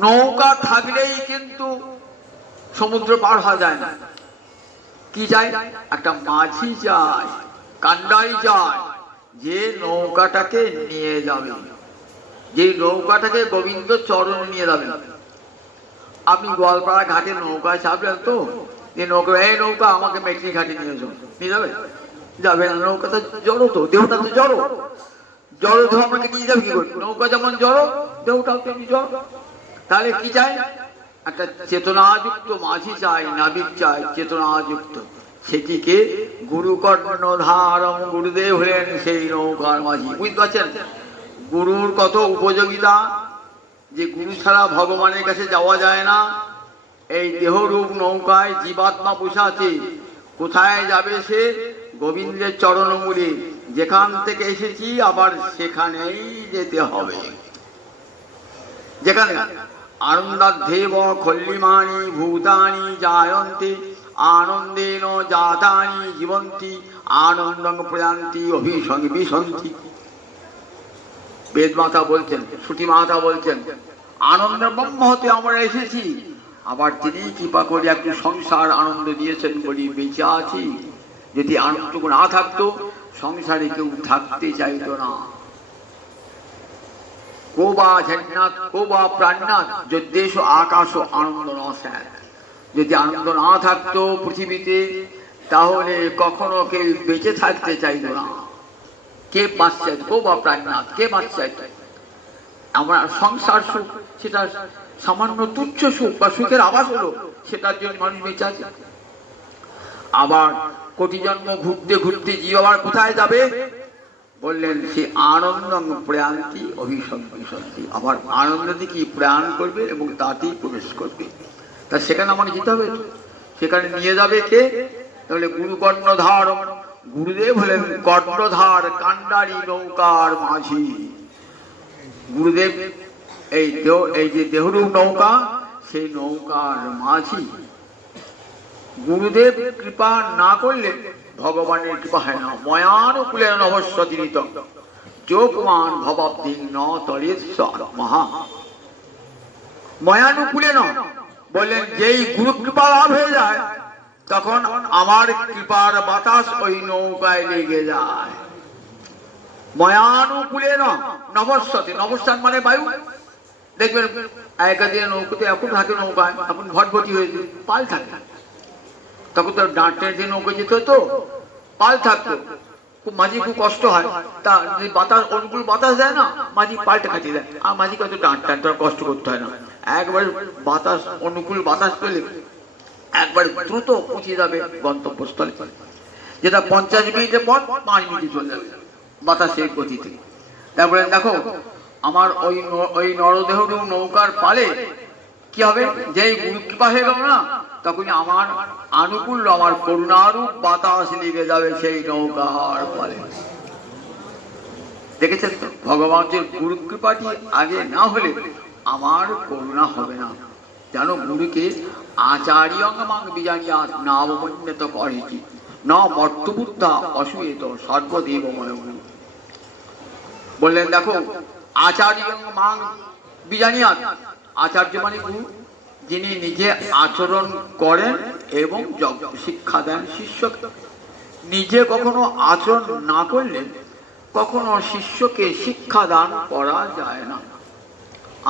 নৌকা থাকলেই কিন্তু সমুদ্র পার হওয়া যায় না। কি চাই? একটা মাঝি চাই, কান্ডারি চাই, যে নৌকাটাকে নিয়ে যাবে, যে নৌকাটাকে গোবিন্দ চরণে নিয়ে যাবে। আপনি গোয়ালপাড়া ঘাটে নৌকায় চাপলেন তো, যে নৌকা, এই নৌকা আমাকে মেটলি ঘাটে নিয়ে যাবে, যাবে না। নৌকা তো জড়ো, তো দেহটা তো জড়ো, জড়ো দেহ আমাকে নিয়ে যাবে কি করে? নৌকা যেমন জড়ো, দেহটাও তেমনি জড়ো। তাহলে কি চাই? একটা চেতনাযুক্ত মাঝি চাই, নাবিক চাই, চেতনাযুক্ত। সেটিকে গুরু কর্ণধারম, গুরুদেব হলেন সেই নৌকার মাঝি। বুঝতে পারছেন গুরুর কত উপযোগিতা, যে গুরু ছাড়া ভগবানের কাছে যাওয়া যায় না। এই দেহরূপ নৌকায় জীবাত্মা বসে আছে। কোথায় যাবে সে? গোবিন্দের চরণমূলে। যেখান থেকে এসেছি আবার সেখানেই যেতে হবে। যেখানে আনন্দাধ্যেব খল্লিমানি ভূতানি জায়ন্তে আনন্দেন জাতানি জীবন্তি আনন্দং প্রয়ান্তি অভিসন্তি। বেদ মাতা বলছেন, শ্রুতি মাতা বলছেন, আনন্দ ব্রহ্ম হতে আমরা এসেছি, আবার তিনি কৃপা করে একটু সংসার আনন্দ দিয়েছেন বলি বেঁচে আছি। যদি আনন্দটুকু না থাকতো সংসারে কেউ থাকতে চাইতো না। কোবা ঝন্নাথ কোবা প্রাণনাথ যদ্দেশ আকাশ আনন্দ নস্যাৎ। যদি আনন্দ না থাকতো পৃথিবীতে তাহলে কখনো কেউ বেঁচে থাকতে চাইতো না। কে বাঁচছে? কোবা প্রাণনাথ, কে বাঁচছে? আমরা সংসার সুখ সেটা সামান্য তুচ্ছ সুখ বা সুখের আভাস হলো, সেটার জন্য মানুষ বেঁচে আছে। আবার কোটি জন্ম ঘুরতে ঘুরতে জীব আবার কোথায় যাবে? বললেন সে আনন্দ প্রয়ান্তি অভিসন্ধি, আবার আনন্দ দিকেই প্রয়াণ করবে এবং তাতেই প্রবেশ করবে। তা সেখানে আমাকে যেতে হবে, সেখানে নিয়ে যাবে কে? তাহলে গুরু কর্ণধার, গুরুদেব হলেন কর্ণধার কান্ডারি নৌকার মাঝি। গুরুদেব এই যে দেহরূপ নৌকা, সেই নৌকার মাঝি। গুরুদেব কৃপা না করলে ভগবানের কৃপা হয় না। ময়ানুকূলেন নভস্বতি নিতং যোগমান ভবাব্দি ন তরেশ্বর মহা। ময়ানুকূলেন বললেন যেই গুরু কৃপা লাভ হয়ে যায় তখন আমার কৃপার বাতাস ওই নৌকায় লেগে যায়। ময়ানুকূলেন নভস্বতি, নভস্যাৎ মানে বায়ু। দেখবেন আগেকার দিনে নৌকাতে এখন থাকে, নৌকায় এখন ভটভটি হয়েছে, পাল থাকে। তখন তো ডাঁটের যে নৌকা যেত তো পাল থাকতো, খুব মাঝি খুব কষ্ট হয়। তা যদি বাতাস অনুকূল বাতাস দেয় না, মাঝি পাল্টে কাটিয়ে দেয়, আর মাঝিকে হয়তো ডাঁট কষ্ট করতে হয় না। একবার বাতাস অনুকূল বাতাস পেলে একবার দ্রুত পৌঁছে যাবে গন্তব্যস্থলে, যেটা 50 মিনিটের পর 5 মিনিটে চলে যাবে বাতাসের গতিতে। তারপরে দেখো আমার ওই নরদেহরূপ নৌকার পালে কি হবে? যেই গুরু কৃপা হয়ে গেল না, তখনই আমার আনুকূল আমার করুণারূপ বাতাস লেগে যাবে সেই নৌকার পালে। দেখেছেন তো, ভগবানের গুরু কৃপাটি আগে না হলে আমার করুণা হবে না। জানো গুরুকে আচার্যং মাং বিজানিয়াৎ নাবমন্যত করেছি ন মর্তবুদ্ধা অসুয়েত সর্বদেবময় গুরু। বললেন দেখো আচার্যং মাং বিজানিয়াৎ, আচার্য মানে গুরু, যিনি নিজে আচরণ করেন এবং শিক্ষা দেন শিষ্যকে। নিজে কখনো আচরণ না করলে কখনো শিষ্যকে শিক্ষা দান করা যায় না।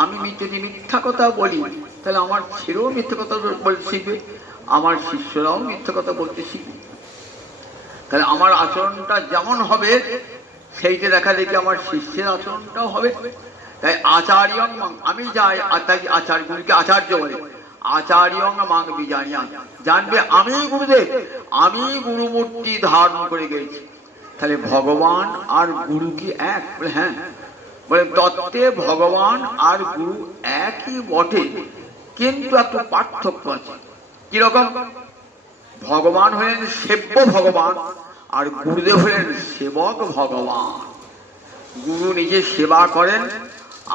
আমি যদি মিথ্যা কথা বলি তাহলে আমার ছেলেও মিথ্যা কথা বলতে শিখবে, আমার শিষ্যরাও মিথ্যা কথা বলতে শিখবে। তাহলে আমার আচরণটা যেমন হবে সেইটা দেখা দেখি আমার শিষ্যের আচরণটাও হবে। তাই আচার্যং মাং, আমি যাই তাই আচার্য, গুরুকে আচার্য বলে। আচার্যং মাং বিজানিয়াৎ, জানবে আমি গুরুদেব, আমি গুরুমূর্তি ধারণ করে গেছি। তাহলে ভগবান আর গুরু কি এক? হ্যাঁ। বলে তত্ত্বে ভগবান আর গুরু একই বটে, কিন্তু একটু পার্থক্য আছে। কিরকম? ভগবান হলেন সেব্য ভগবান আর গুরুদেব হলেন সেবক ভগবান। গুরু নিজে সেবা করেন,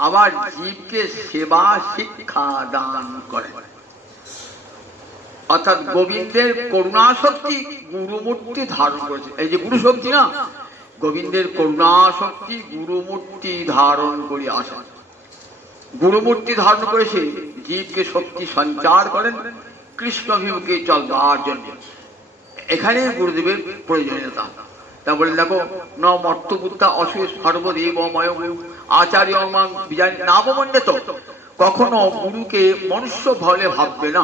আবার জীবকে সেবা শিক্ষা দান করেন। অর্থাৎ গোবিন্দের করুণা শক্তি গুরুমূর্তি ধারণ করেছে। এই যে গুরু শক্তি না, গোবিন্দের করুণা শক্তি গুরুমূর্তি ধারণ করে আসেন। গুরুমূর্তি ধারণ করেছে জীবকে শক্তি সঞ্চার করেন কৃষ্ণভিমুখে চলবার জন্য। এখানে গুরুদেবের প্রয়োজনীয়তা। তা বলে দেখো ন মর্তবুদ্ধা অসুর সর্বদেবময় আচার্য নাবমন্যত, কখনো গুরুকে মনুষ্য বলে ভাববে না।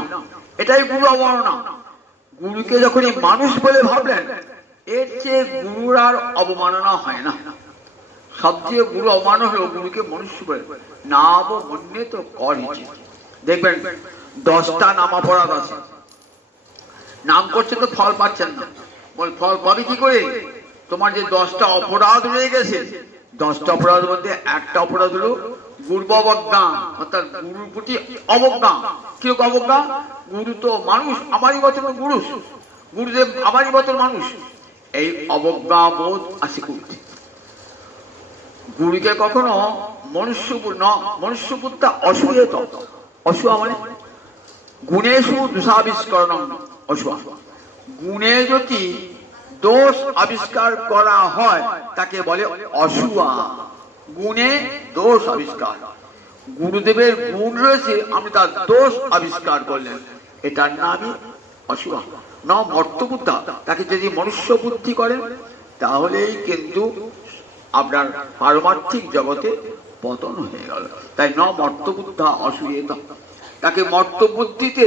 এটাই গুরু অবমাননা। গুরুকে যখনই মানুষ বলে ভাবলেন, এর চেয়ে গুরুর আর অবমাননা হয় না। সবচেয়ে গুরু অবমাননা হলো গুরুকে মনুষ্য বলে নাবমন্যত করেছে। দেখবেন 10টা নামাপরাধ আছে, নাম করছে তো ফল পাচ্ছেন না। বল ফল পাবে কি করে? তোমার যে 10টা অপরাধ রয়ে গেছে, 10টা অপরাধের মধ্যে একটা অপরাধ হলো গুরুবজ্ঞা, অর্থাৎ গুরুর প্রতি অবজ্ঞা। কিরকম অবজ্ঞা? গুরু তো মানুষ, আমারই মতন গুরু, গুরুদেব আমারই মতন মানুষ, এই অবজ্ঞা বোধ আছে করতে। গুরুকে কখনো মনুষ্যপুত্রা অসূয়েত, অসূয়া মানে গুণেশু দোষাবিষ্করণ, অসূয়া। গুণে যদি দোষ আবিষ্কার করা হয় তাকে বলে অসূয়া। গুণে দোষ আবিষ্কার, গুরুদেবের গুণ রয়েছে, আমি তার দোষ আবিষ্কার করলেন, এটার নামই অসূয়া। ন মর্তবুদ্ধা, তাকে যদি মনুষ্য বুদ্ধি করেন তাহলেই কিন্তু আপনার পারমার্থিক জগতে পতন হয়ে গেল। তাই ন মর্তবুদ্ধা অসূয়েত, তাকে মর্তবুদ্ধিতে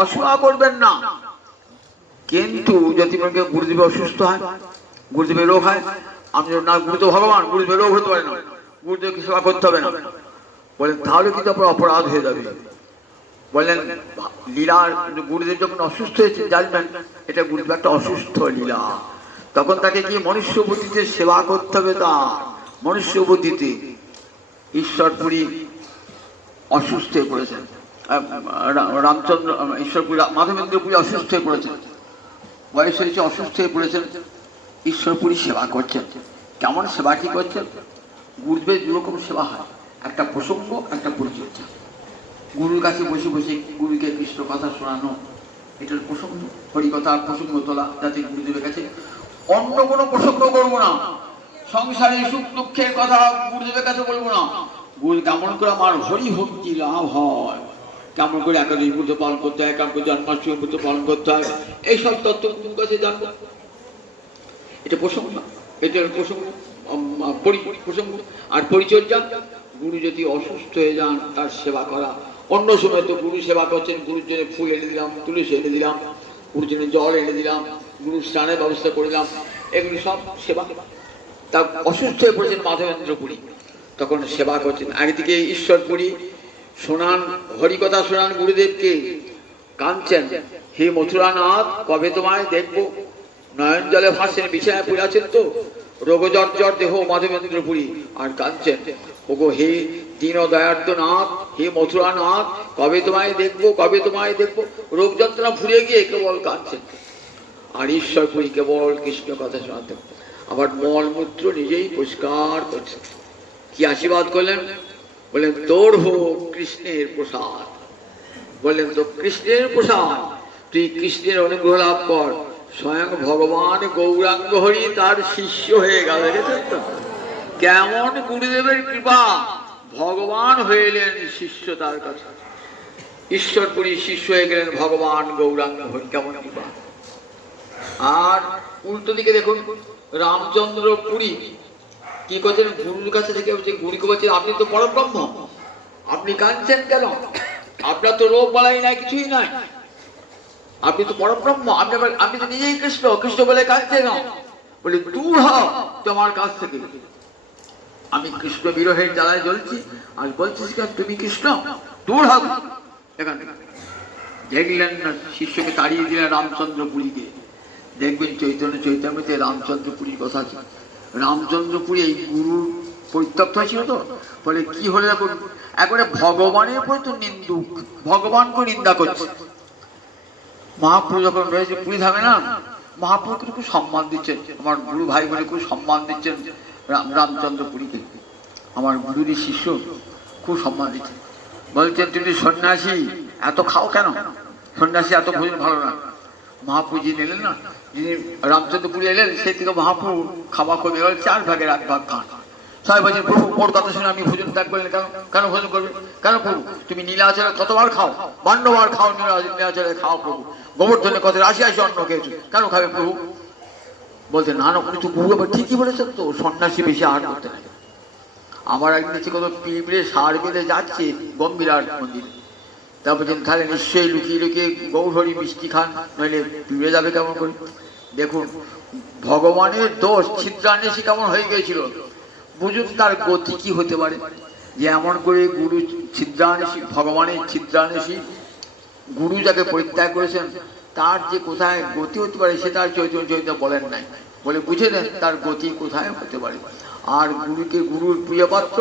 অসূয়া করবেন না। কিন্তু যদি গুরুদেব অসুস্থ হয়, গুরুদেবের রোগ হয়, আমি না গুরুদেব ভগবান, গুরুদেবের রোগ হতে পারে না, গুরুদেবকে সেবা করতে হবে না, বলেন তাহলে কিন্তু আপনার অপরাধ হয়ে যাবে। বললেন লীলার গুরুদেব যখন অসুস্থ হয়েছে জানবেন এটা গুরুদেব একটা অসুস্থ লীলা, তখন তাকে কি মনুষ্য বুদ্ধিতে সেবা করতে হবে। তার মনুষ্য বুদ্ধিতে ঈশ্বরপুরী অসুস্থ হয়ে পড়েছেন, রামচন্দ্র ঈশ্বরপুরী মাধবেন্দ্রপুরী অসুস্থ হয়ে পড়েছেন, বয়স হয়েছে অসুস্থ হয়ে পড়েছেন, ঈশ্বরপুরী সেবা করছেন। কেমন সেবা কি করছেন? গুরুদেবের দুরকম সেবা হয়, একটা প্রসঙ্গ, একটা পরিচর্যা। গুরুর কাছে বসে বসে গুরুকে কৃষ্ণ কথা শোনানো, এটার প্রসঙ্গ, হরিকথার প্রসঙ্গ তোলা, যাতে গুরুদেবের কাছে অন্য কোনো প্রসঙ্গ করবো না, সংসারে সুখ দুঃখের কথা গুরুদেবের কাছে বলবো না। গুরু কেমন করে আমার হরি ভক্তি লাভ হয়, কেমন করে একাদশী ব্রত পালন করতে হয়, কেমন করে জন্মাষ্টমী ব্রত পালন করতে হয়, এইসব তত্ত্ব গুরুর কাছে জানবো। এটা প্রসঙ্গ, এটার প্রসঙ্গ প্রসঙ্গ। আর পরিচর্যা, গুরু যদি অসুস্থ হয়ে যান তার সেবা করা। অন্য সময় তো গুরু সেবা করছেন, গুরুর জন্য ফুল এনে দিলাম, তুলসী এনে দিলাম, গুরুর জন্য জল এনে দিলাম, গুরুর স্নানের ব্যবস্থা করে দিলাম, এগুলি সব সেবা। তা অসুস্থ হয়ে পড়েছেন মাধবেন্দ্রপুরী, তখন সেবা করছেন। একদিকে ঈশ্বরপুরী শোনান, হরিকথা শোনান গুরুদেবকে, কাঁদছেন, হে মথুরানাথ কবে তোমায় দেখবো, নয়ন জলে ভাসেন, বিছানায় পড়ে আছেন তো, রোগজর্জর দেহ মাধবেন্দ্রপুরী, আর কাঁদছেন, ওগো হে দীন দয়ার্দ নাথ, হে মথুরানাথ কবে তোমায় দেখবো, কবে তোমায় দেখবো, রোগ যন্ত্রণা ভুলে গিয়ে কেবল কাঁদছেন। আর ঈশ্বরপুরী কেবল কৃষ্ণ কথা শোনাতেন, আবার মলমূত্র নিজেই পরিষ্কার করছেন। কি আশীর্বাদ করলেন? বললেন তোর হোক কৃষ্ণের প্রসাদ। বললেন তো কৃষ্ণের প্রসাদ, তুই কৃষ্ণের অনুগ্রহ লাভ কর। স্বয়ং ভগবান গৌরাঙ্গ হরি তার শিষ্য হয়ে গেল। কেমন গুরুদেবের কৃপা, ভগবান হয়ে এলেন শিষ্য তার কাছে, ঈশ্বরপুরী শিষ্য হয়ে গেলেন ভগবান গৌরাঙ্গ হরি। কেমন কৃপা! আর উল্টো দিকে দেখুন, রামচন্দ্র পুরী কি করছেন? গুরুর কাছে থেকে গুরুকে বলছেন আপনি তো পরব্রহ্ম, আপনি কাঁদছেন কেন? আপনার তো রোগ বালাই নাই, কিছুই নাই, আপনি তো পরব্রহ্ম, আপনি তো নিজেই কৃষ্ণ, কৃষ্ণ বলে কাঁদছেন। বলে দূর হও তোমার কাছ থেকে, আমি কৃষ্ণ বিরহের জ্বালায় জ্বলছি, আর বলছিস কেন তুমি কৃষ্ণ, দূর হও এখান থেকে। দেখলেন না, শিষ্যকে তাড়িয়ে দিলেন রামচন্দ্রপুরীকে। দেখবেন চৈতন্য চৈতন্যতে রামচন্দ্রপুরীর কথা আছে। রামচন্দ্রপুরী এই গুরুর পরিত্যক্ত হয়েছিল তো, বলে কি হলে দেখুন, একবারে ভগবানের প্রতি তো নিন্দুক, ভগবানকে নিন্দা করছে। মহাপ্রভু যখন রয়েছে পুরী ধামে না, মহাপ্রভুকে খুব সম্মান দিচ্ছেন, আমার গুরু ভাই বলে খুব সম্মান দিচ্ছেন রামচন্দ্র পুরীকে, আমার গুরুরই শিষ্য, খুব সম্মান দিচ্ছেন। বলছেন তুমি সন্ন্যাসী, এত খাও কেন? সন্ন্যাসী এত ভোজন ভালো না। মহাপ্রভু যিনি এলেন না, যিনি রামচন্দ্রপুরী এলেন, সেই থেকে মহাপ্রভু খাওয়া কমে গেল, 4 ভাগের 1 ভাগ খান। সবাই বলছেন প্রভু ওর কথা শুনে আপনি ভোজন ত্যাগ করলেন কেন? কেন ভোজন করবেন? কেন প্রভু তুমি নীলাচলে কতবার খাও, 52 বার খাও, নীলাচলে খাও প্রভু, গোবর্ধনে কত 80 অন্ন খেয়েছো, কেন খাবে প্রভু? বলছে না না কিন্তু প্রভু আবার ঠিকই বলেছেন তো, সন্ন্যাসী বেশি আহার করতে নাই। আমার একদিন হচ্ছে কত পিঁপড়ে সার বেঁধে যাচ্ছে গম্ভীরার মন্দিরে, তা বলছেন তাহলে নিশ্চয়ই লুকিয়ে লুকিয়ে গৌরহরি মিষ্টি খান, নইলে পিঁপড়ে যাবে কেমন করে? দেখুন ভগবানের দোষ, ছিদ্রান্বেষী কেমন হয়ে গিয়েছিল, বুঝুন তার গতি কি হতে পারে। যে এমন করে গুরু ছিদ্রান্বেষী, ভগবানের ছিদ্রান্বেষী গুরু যাকে পরিত্যাগ করেছেন, তার যে কোথায় গতি হতে পারে সেটা আর চৈতন্য চৈতন্য বলেন নাই, বলে বুঝে নেন তার গতি কোথায় হতে পারে। আর গুরুকে গুরুর প্রিয়পাত্র,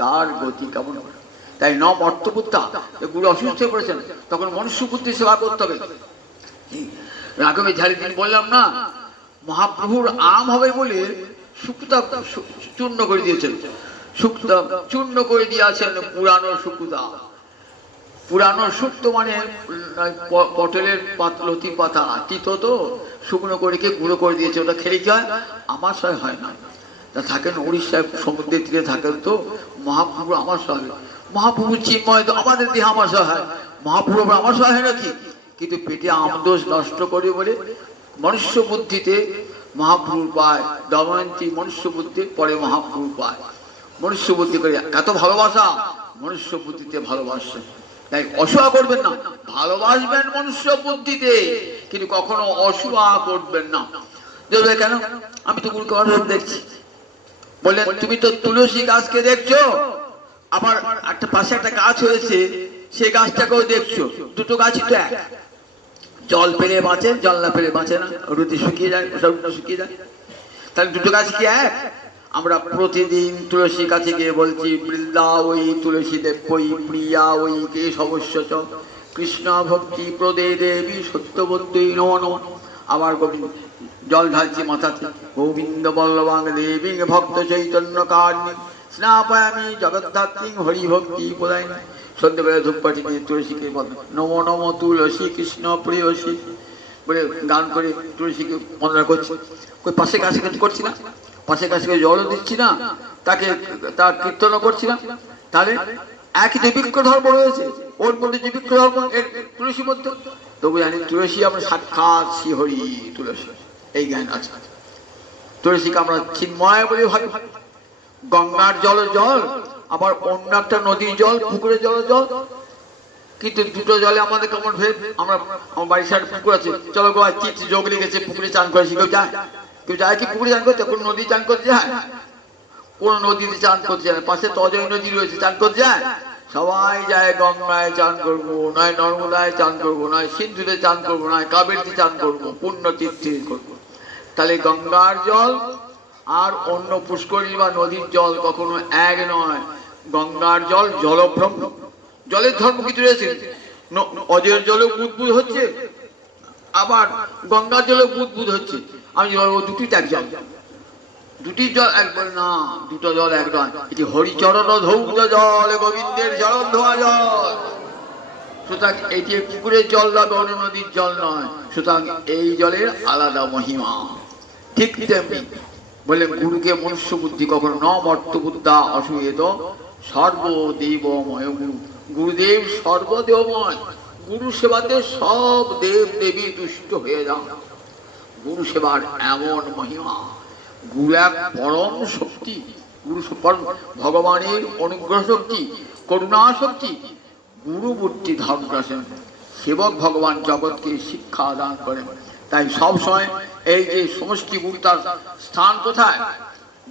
তার গতি কেমন হবে। তাই ন মর্তপুত্রা, গুরু অসুস্থ হয়ে পড়েছেন, তখন মনুষ্য বুদ্ধি সেবা করতে হবে। রাঘবের ঝাড়ি দিন বললাম না, মহাপ্রভুর আম হবে বলে শুকুতা চূর্ণ করে দিয়েছেন, শুক্তা চূর্ণ করে দিয়েছেন পুরানো শুকুতা। পুরানো শুক্ত মানে পটলের লতির পাতা, তিতো তো, শুকনো করে গুঁড়ো করে দিয়েছে, ওটা খেলে কি হয়? আমাশয় হয় না। তা থাকেন উড়িষ্যায় সমুদ্রের তীরে থাকেন তো, মহাপ্রভু আমাশয়, মহাপ্রভু চিন্ময় তো আমাদের দেহে আমাশয় হয়, মহাপ্রভু আমাশয় হয় নাকি? কিন্তু পেটে আমদোষ নষ্ট করে বলে মনুষ্য বুদ্ধিতে মহাপ্রভু পায়। দময়ন্তী মনুষ্য বুদ্ধি পরে মহাপ্রভু পায়। মনুষ্য বুদ্ধি করে এত ভালোবাসা, মনুষ্য বুদ্ধিতে ভালোবাসে। তাই অসূয়া করবেন না, ভালোবাসবেন মনুষ্য বুদ্ধিতে, কিন্তু কখনো অসূয়া করবেন না। কেন? আমি তো গুরুকে অসৎ দেখছি। বললেন তুমি তো তুলসী গাছকে দেখছো, আবার একটা পাশে একটা গাছ হয়েছে, সেই গাছটাকেও দেখছো। দুটো গাছই তো এক। জল পেলে বাঁচে, জল না পেলে বাঁচে না। রুটি শুকিয়ে যায়, শুকিয়ে যায়। তাহলে দুটো গাছ কি এক? আমরা প্রতিদিন তুলসী কাছে গিয়ে বলছি বৃন্দা ওই তুলসী দেব ওই প্রিয়া ওই কে সবস্য চ কৃষ্ণ ভক্তি প্রদে দেবী সত্যবতী নম নম। আমার গোবিন্দ জল ঢালছি মাথাতে, গোবিন্দ বল্লভাং দেবী ভক্ত চৈতন্য কারণী স্নাপায়ামি জগদ্ধাত্রী হরি ভক্তি প্রদায়। সন্ধ্যেবেলা ধূপকাঠি নিয়ে তুলসীকে বলে নম নম তুলসী কৃষ্ণ প্রিয়সী বলে গান করে তুলসীকে বন্দনা করছি। ওই পাশে কাছে করছি না, পাশে কাছে জলও দিচ্ছি না, তাকে তার কীর্তনও করছি না। তাহলে একই তো বৃক্ষ ধর্ম রয়েছে, ওর মধ্যে যে বৃক্ষ ধর্ম তুলসী মধ্যে, তবু জানি তুলসী আমরা সাক্ষাৎ শ্রীহরি তুলসী, এই জ্ঞান আছে। তুলসীকে আমরা চিন্ময় বলে ভাবি। গঙ্গার জল জল, আবার অন্য একটা নদীর জল, পুকুরের জল জল, কিন্তু দুটো জলে আমাদের কেমন ভেদ। আমরা আমার বাড়ির সাইড পুকুর আছে, চলো গোয়া চিৎ যোগ লেগেছে পুকুরে চান করেছি, কেউ যায়? কেউ যায় কি পুকুরে চান করতে? কোন নদী চান করতে যায়? কোন নদীতে চান করতে যায়? পাশে তজয় নদী রয়েছে, চান করতে যায়? সবাই যায় গঙ্গায় চান করবো, নয় নর্মদায় চান করবো, নয় সিন্ধুতে চান করবো, নয় কাবেরীতে চান করবো, পুণ্য তীর্থে করবো। তাহলে গঙ্গার জল আর অন্য পুষ্করী বা নদীর জল কখনো এক নয়। গঙ্গার জল জলব্রহ্ম, জলের ধর্ম কিছু রয়েছে। অজয়ের জলে বুদবুদ হচ্ছে, আবার গঙ্গার জলে বুদবুদ হচ্ছে। আমি দুটি এক জল, দুটি জল একবার না, দুটো জল এক নয়। এটি হরিচরণ ধৌত জল, গোবিন্দের চরণ ধোয়া জল। সুতরাং এটি পুকুরের জল না, অন্য নদীর জল নয়। সুতরাং এই জলের আলাদা মহিমা। ঠিক তেমনি বলে গুরুকে মনুষ্য বুদ্ধি কখনো ন মর্তবুদ্ধা অসুয়েত সর্বদেবময়। গুরু গুরুদেব সর্বদেবময়। গুরু সেবাতে সব দেব দেবী তুষ্ট হয়ে যান। গুরু সেবার এমন মহিমা। গুরু এক পরম শক্তি, গুরু পরম ভগবানের অনুগ্রহ শক্তি, করুণা শক্তি। গুরু মূর্তি ধারণ করেছেন, সেবক ভগবান জগৎকে শিক্ষা দান করেন। তাই সব সময় এই যে সমষ্টি গুরু, তার স্থান কোথায়?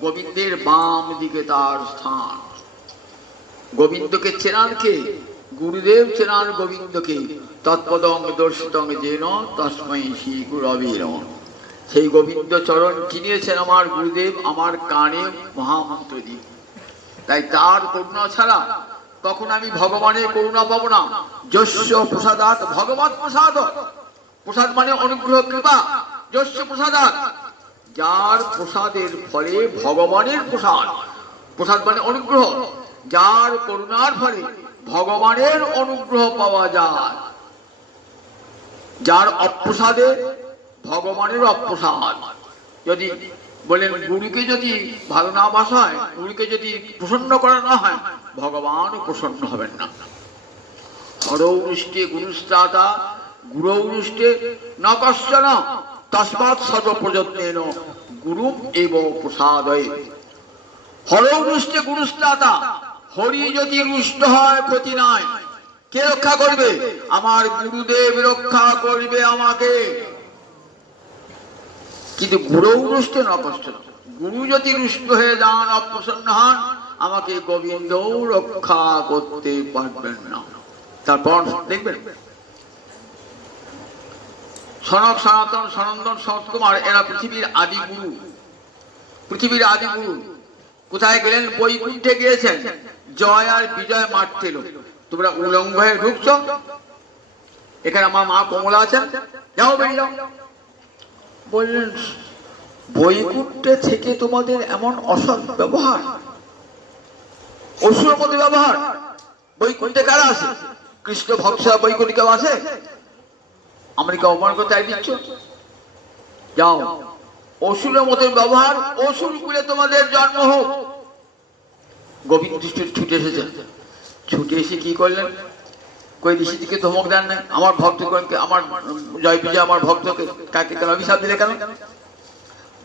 গোবিন্দের বাম দিকে তার স্থান। গোবিন্দকে চেনান কে? গুরুদেব চেনান গোবিন্দকে। তৎপদং দর্শিতং যেন তস্मै শ্রী গুরবে নমঃ। সেই গোবিন্দ চরণ চিনিয়েছেন আমার গুরুদেব, আমার কানে মহামন্ত্র দিয়ে। তাই তার করুণা ছাড়া তখন আমি ভগবানের করুণা পাবো না। যস্য প্রসাদাৎ ভগবৎ প্রসাদ। প্রসাদ মানে অনুগ্রহ, কৃপা। যস্য প্রসাদাৎ, যার প্রসাদের ফলে ভগবানের প্রসাদ। প্রসাদ মানে অনুগ্রহ, যার করুণার ফলে ভগবানের অনুগ্রহ পাওয়া যায়। যার অপ্রসাদে ভগবানের অপ্রসাদ। যদি বলেন গুরুকে যদি ভালো না বাসা হয়, গুরুকে যদি প্রসন্ন করা না হয়, ভগবান প্রসন্ন হবেন না। হরৌষ্টে গুরুস্ত্রাতা গুরৌষ্টে ন কশ্চন তস্মাৎ সর্বপ্রযত্নেন গুরুম এব প্রসাদয়ে। হরৌষ্টে গুরুস্ত্রাতা, হরি যদি রুষ্ট হয় ক্ষতি নাই। কে রক্ষা করবে? আমার গুরুদেব রক্ষা করবে আমাকে। কিন্তু গুরু রুষ্ট না কষ্ট, গুরু যদি রুষ্ট হয়ে যান, অপ্রসন্ন হন, আমাকে গোবিন্দও রক্ষা করতে পারবেন না। তারপর দেখবেন সনক সনাতন সনন্দন সনত কুমার এরা পৃথিবীর আদি গুরু। পৃথিবীর আদি গুরু কোথায় গেলেন? বৈকুণ্ঠে গিয়েছেন। জয় আর বিজয় মারতে এলো। তোমরা উলঙ্গ হয়ে ঢুকছ, এখানে আমার মা কমলা আছেন, যাও বেরিয়ে যাও। বললেন বৈকুণ্ঠে থেকে তোমাদের এমন অসৎ ব্যবহার, অসুর মধ্যে ব্যবহার। বৈকুণ্ঠে কারা আছে? কৃষ্ণ ভক্সা বৈকুণ্ঠে কেউ আছে? আমাকে অপমান করতে দিচ্ছ? যাও, অসুরের মতো ব্যবহার, অসুর কুলে তোমাদের জন্ম হোক। গোবিন্দ ছুটে এসেছেন। ছুটে এসে কি করলেন? কই ঋষিটিকে ধমক দেন না, আমার ভক্তকে, আমার জয় বিজয় আমার ভক্তকে কাকে কেন অভিশাপ দিলে কেন?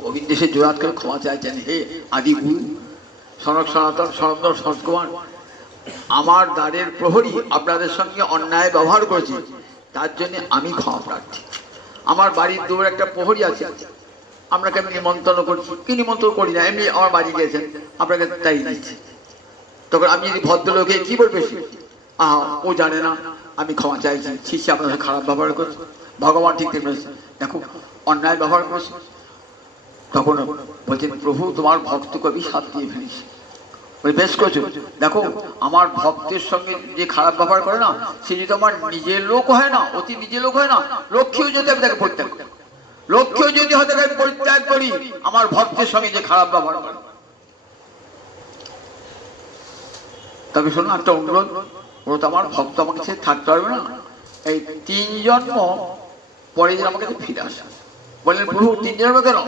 গোবিন্দ সে জোরাত করে ক্ষমা চাইছেন, হে আদি গুরু সনক সনাতন সনন্দন সৎকুমার, আমার দ্বারের প্রহরী আপনাদের সঙ্গে অন্যায় ব্যবহার করেছি, তার জন্য আমি ক্ষমা প্রার্থী। আমার বাড়ির দূরে একটা প্রহরী আছে, আপনাকে আমি নিমন্ত্রণ করছি, কি নিমন্ত্রণ করি না, এমনি আমার বাড়ি গিয়েছেন, আপনাকে তাই দিচ্ছি। তখন আমি যদি ভদ্রলোকে কি বলবে, আহা ও জানে না, আমি ক্ষমা চাইছি, শিষ্য আপনার সাথে খারাপ ব্যবহার করছে, ভগবান ঠিক বলেছে, দেখো অন্যায় ব্যবহার করছে। তখন বলছেন, প্রভু তোমার ভক্তকে আমি সাথ দিয়ে ফেলিস। ওই বেশ করছো, দেখো আমার ভক্তের সঙ্গে যে খারাপ ব্যবহার করে না, সে যদি আমার নিজের লোক হয় না, অতি নিজের লোক হয় না, লক্ষ্যও যদি আমি তাকে পরিত্যাগ করি, লক্ষ্যও যদি হয়তো আমি পরিত্যাগ করি, আমার ভক্তের সঙ্গে যে খারাপ ব্যবহার করে। তবে শোনো একটা অনুরোধ, ও তো আমার ভক্ত, আমাকে সে থাকতে পারবে না, এই 3 জন্ম পরে যেন আমাকে ফিরে আসে। বললেন, প্রভু 3 জন্ম কেন?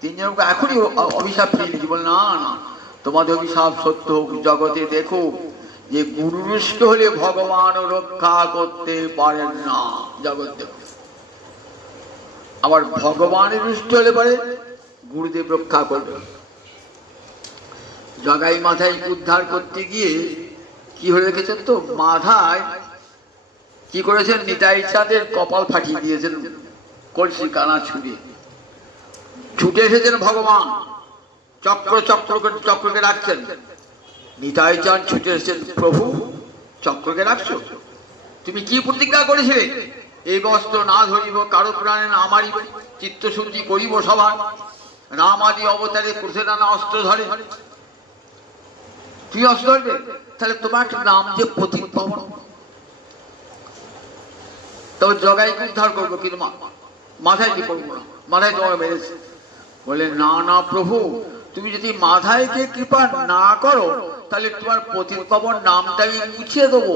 3 জন্মকে এখনই অভিশাপ ফিরে নিচ্ছি। বল না না, তোমাদের অভিশাপ সত্য হোক, জগতে দেখো যে গুরুরুষ্ট হলে ভগবান রক্ষা করতে পারেন না, জগৎ দেখো। আবার ভগবানের রুষ্ট হলে পারে গুরুদেব রক্ষা করবে। জগাই মাথায় উদ্ধার করতে গিয়ে কি হয়ে রেখেছেন তো, মাথায় কি করেছেন, নিতাই চাঁদের কপাল ফাটিয়ে দিয়েছেন কলসি কানা ছুঁড়ে। ছুটে এসেছেন ভগবান, চক্র চক্র করে চক্রকে রাখছেন। নিতাই চাঁদ ছুটে এসেছেন, প্রভু চক্রকে রাখছো, তুমি কি প্রতিজ্ঞা করেছিলে, এই বস্ত্র না ধরিব, কারো প্রাণে না মারিব, চিত্তশুদ্ধি করিব সবার, রাম আদি অবতারে ক্রুশে নানা অস্ত্র ধরে, তুই অস্ত্র ধরবে, তাহলে তোমার নাম যে পতিত পাবন, তবে জগাইকে উদ্ধার করবো, কিন্তু মাথায় কি করবো না, মাথায় তোমাকে মেরেছে। বলে না না প্রভু, তুমি যদি মাথায় কে কৃপা না করো, তাহলে তোমার পতিত পাবন নামটা আমি মুছিয়ে দেবো।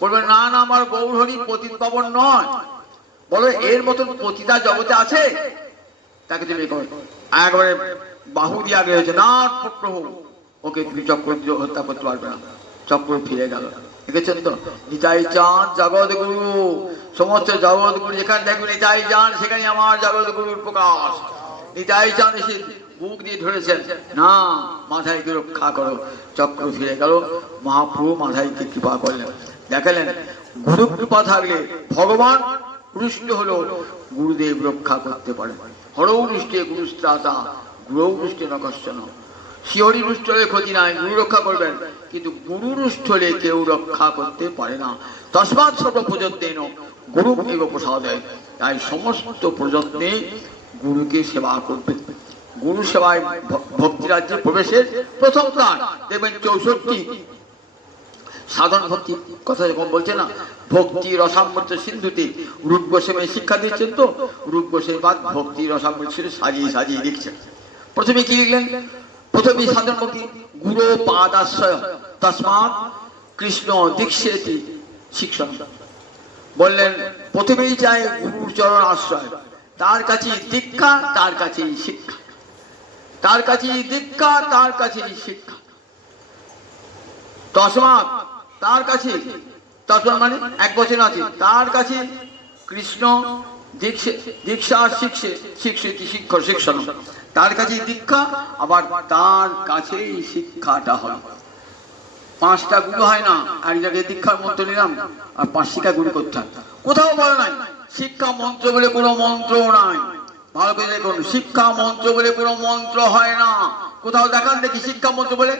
বলবে না না, আমার গৌরহরি পতিত পাবন নয়। বলো এর মতন পতিতা জগতে আছে, তাকে তুমি একবারে বাহু দিয়ে আগে হয়েছে, না প্রভু ওকে তুমি চক্র হত্যা করতে পারবে না। চক্র ফিরে গেল। দেখেছেন তো, নিতাই চাঁদ জগৎ গুরু, সমস্ত জগৎ গুরু যেখানে দেখবে নিতাই চাঁদ, সেখানে আমার জগৎ গুরুর প্রকাশ। নিতাই চাঁদ এসে বুক দিয়ে ধরেছেন, না মাথায় কে রক্ষা করো। চক্র ফিরে গেল, মহাপ্রভু মাথায় কে কৃপা করলেন। দেখালেন গুরু কৃপা থাকলে ভগবান রুষ্ট হলো, গুরুদেব রক্ষা করতে পারে। হরৌ রুষ্টে গুরু স্ত্রাতা, গুরৌ রুষ্টে নকশ্চন। শিহরি রুষ্ট হলে ক্ষতি নাই, গুরু রক্ষা করবেন, কিন্তু গুরু রুষ্ট হলে কেউ রক্ষা করতে পারে না। তস্মাৎ সর্ব প্রযত্নেন গুরু এব প্রসাদয়। তাই সমস্ত প্রযত্নে গুরুকে সেবা করবে। গুরু সেবায় ভক্তি রাজ্যে প্রবেশের প্রথম প্রাণ। দেখবেন 64 সাধন ভক্তি কথা যখন বলছে না, ভক্তি রসামৃত সিন্ধুতে রূপ গোস্বামী শিক্ষা দিচ্ছেন, তো রূপ গোস্বামী বাদ ভক্তি রসামৃত সাজিয়ে সাজিয়ে লিখছেন। প্রথমে কি লিখলেন, প্রথমে সাধন ভক্তি গুরু পাদাশ্রয় তস্মাৎ কৃষ্ণ দীক্ষেতি শিক্ষণ। বললেন প্রথমেই চাই গুরুর চরণ আশ্রয়, তার কাছে দীক্ষা, তার কাছেই শিক্ষা, তার কাছেই দীক্ষা, তার কাছেই শিক্ষা। তস্মাৎ তার কাছে, তস্মাৎ মানে 1 বছর আছে, তার কাছে কৃষ্ণ দীক্ষা শিক্ষিত শিক্ষক শিক্ষণ, তার কাছে দীক্ষা, আবার তার কাছেই শিক্ষাটা হয়। 5টা গুরু হয় না, এক জায়গায় দীক্ষার মন্ত্র নিলাম আর 5 শিক্ষা গুরু করতে হয়, কোথাও বলা নাই। শিক্ষা মন্ত্র বলে কোনো মন্ত্র নাই, ভালো করে দেখুন, শিক্ষা মন্ত্র বলে কোনো মন্ত্র হয় না। কোথাও দেখান দেখি শিক্ষা মন্ত্র বলে।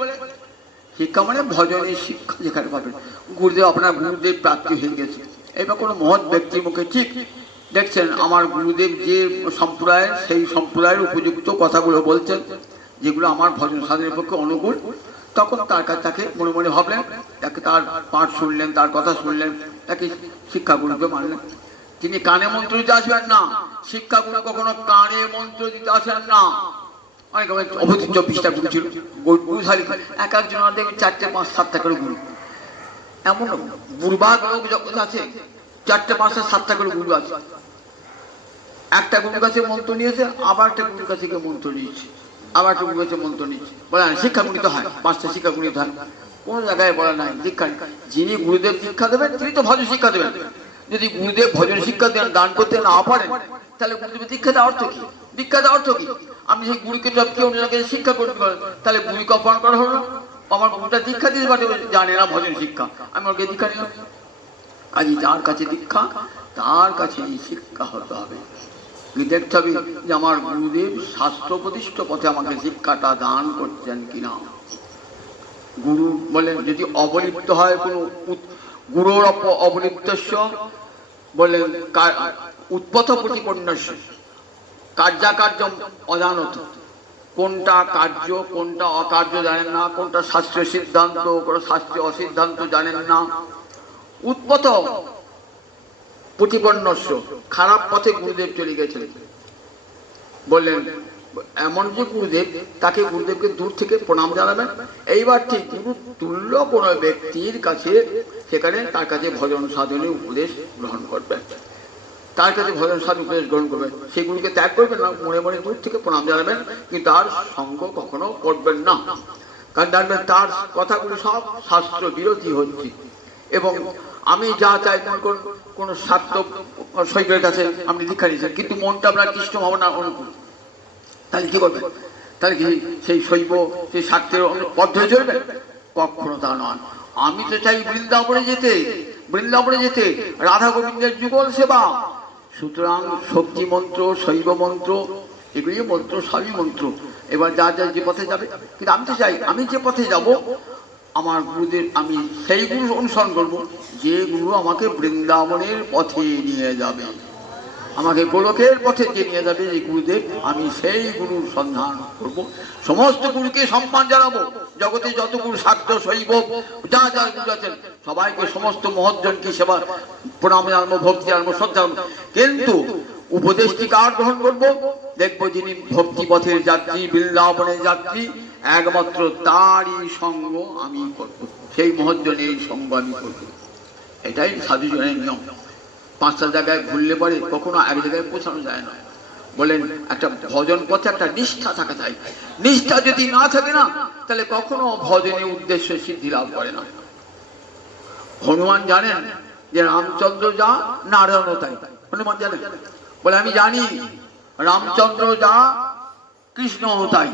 শিক্ষা মানে ভজনের শিক্ষা যেখানে পাবেন। গুরুদেব, আপনার গুরুদেব প্রাপ্তি হয়ে গেছে, এবার কোনো মহৎ ব্যক্তির মুখে ঠিক দেখছেন আমার গুরুদেব যে সম্প্রদায়ের, সেই সম্প্রদায়ের উপযুক্ত কথাগুলো বলছেন, যেগুলো আমার ভজন সাধনের পক্ষে অনুকূল, তখন তার কাছে তাকে মনে মনে ভাবলেন, তাকে তার পাঠ শুনলেন, তার কথা শুনলেন, তাকে শিক্ষাগুরুকে মানলেন। তিনি কানে মন্ত্র দিতে আসবেন না, শিক্ষাগুরু কখনো কানে মন্ত্র দিতে আসেন না। অনেক অবধি 24টা গুরু ছিল, গুরুধারী এক একজন দেখবেন 4টে 5 7টা করে গুরু। এমন বুড়বাগ লোক যখন আছে 4টে 5টা 7টা করে গুরু আছে। একটা গুরুর কাছে মন্ত্র নিয়েছে, আবার একটা গুরুর কাছে মন্ত্র নিয়েছে, আবার একটা গুরুর কাছে মন্ত্র নিয়েছে। বলে শিক্ষাগুণিত হয়, 5টা শিক্ষাগুণিত হয়। কোনো জায়গায় বলা নাই দীক্ষা। যিনি গুরুদেব দীক্ষা দেবেন তিনি তো ভজন শিক্ষা দেবেন। যদি গুরুদেব ভজন শিক্ষা দেন, দান করতে না পারেন, তাহলে গুরুদেবের দীক্ষা দেওয়ার অর্থ কি? দীক্ষা দেওয়ার অর্থ কি? আমি সেই গুরুকে টপকে অন্যকে শিক্ষা করতে পারেন, তাহলে গুরুকে অপমান করা হলো না? আমার গুরুটা দীক্ষা দিতে পারে, জানে না ভজন শিক্ষা, আমি ওকে দীক্ষা নিলাম। আজ যার কাছে দীক্ষা, তার কাছে শিক্ষা হতে হবে। দেখতে হবে যে আমার গুরুদেব শাস্ত্র প্রতিষ্ঠ পথে আমাকে শিক্ষাটা দান করছেন কিনা। গুরু বলেন যদি অবলিপ্ত হয় কোনো গুরুর অবলিপ্তস্য বলেন উৎপথ প্রতিপন্নস্য কার্যাকার্য অজানত। কোনটা কার্য কোনটা অকার্য জানেন না, কোনটা শাস্ত্রীয় সিদ্ধান্ত কোনটা শাস্ত্রীয় অসিদ্ধান্ত জানেন না। উৎপথ প্রতিপন্নস্য, খারাপ পথে গুরুদেব চলে গেছেন। বললেন এমন যে গুরুদেব, তাকে গুরুদেবকে দূর থেকে প্রণাম জানাবেন। এইবার ঠিক গুরু তুল্য কোনো ব্যক্তির কাছে, সেখানে তার কাছে ভজন সাধনের উপদেশ গ্রহণ করবেন, তার কাছে ভজন সাধন উপদেশ গ্রহণ করবেন। সেই গুরুকে ত্যাগ করবেন না, মনে মনে দূর থেকে প্রণাম জানাবেন, কিন্তু তার সঙ্গ কখনো করবেন না। কারণ জানবেন তার কথাগুলি সব শাস্ত্র বিরোধী হচ্ছে। এবং আমি যা চাই, মনে করুন কোনো শাক্ত শৈবের কাছে আপনি দীক্ষা নিয়েছেন, কিন্তু মনটা আপনার কৃষ্ণ ভাবনা অনুকূল, তাহলে কি করবেন? তাহলে কি সেই শৈব সেই শাক্তের বদ্ধ হয়ে চলবে? কখনো তা নয়। আমি তো চাই বৃন্দাবনে যেতে, বৃন্দাবনে যেতে, রাধা গোবিন্দের যুগল সেবা। সুতরাং শক্তি মন্ত্র, শৈব মন্ত্র, এগুলি মন্ত্র সবই মন্ত্র। এবার যা যা যে পথে যাবে, কিন্তু আমি তো চাই আমি যে পথে যাব আমার গুরুদের আমি সেই গুরু অনুসরণ করব, যে গুরু আমাকে বৃন্দাবনের পথে নিয়ে যাবে, আমাকে গোলকের পথে যে নিয়ে যাবে যে গুরুদেব, আমি সেই গুরুর সন্ধান করব। সমস্ত গুরুকে সম্মান জানাবো। জগতে যত গুরু শাক্ত শৈব যা যা গুরু আছেন সবাইকে, সমস্ত মহৎজনকে সেবা প্রণাম জানাবো, ভক্তি জানাবো, শ্রদ্ধা জানাবো। কিন্তু উপদেশটি কার গ্রহণ করব? দেখবো যিনি ভক্তি পথের যাত্রী, বৃন্দাবনের যাত্রী, একমাত্র তারই সঙ্গ আমি করব, সেই মহৎজনের সঙ্গ আমি করব। এটাই সাধুজনের নিয়ম। পাঁচটা জায়গায় ঘুরলে পরে কখনো এক জায়গায় পৌঁছানো যায় না। বলেন একটা ভজন পথে একটা নিষ্ঠা থাকা চাই। নিষ্ঠা যদি না থাকে না, তাহলে কখনো ভজনের উদ্দেশ্য সিদ্ধি লাভ করে না। হনুমান জানেন যে রামচন্দ্র যা নারায়ণ তাই। হনুমান জানেন, বলে আমি জানি রামচন্দ্র যা কৃষ্ণ তাই,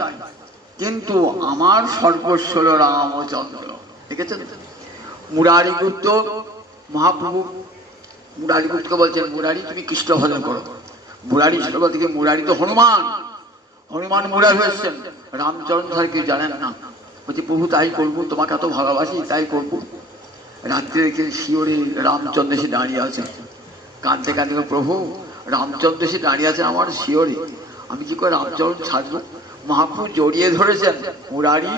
কিন্তু আমার সর্বস্ব হল রামচন্দ্র। দেখেছেন মুরারি গুপ্ত মহাপ্রভু মুরারি গুপ্তকে বলছেন, মুরারি তুমি কৃষ্ণ ভজন করো। মুরারি ছিল থেকে মুরারি তো হনুমান, হনুমান মুরারি হয়েছেন। রামচন্দ্র কি জানেন না, বলছে প্রভু তাই করবো, তোমাকে এত ভালোবাসি তাই করবো। রাত্রে রেখে শিওরে রামচন্দ্র এসে দাঁড়িয়ে আছে, কাঁদতে কাঁদতে, প্রভু রামচন্দ্র এসে দাঁড়িয়ে আছে আমার শিওরে, আমি কি করে রামচন্দ্র ছাড়বো? মহাপ্রভু জড়িয়ে ধরেছেন, মুরারি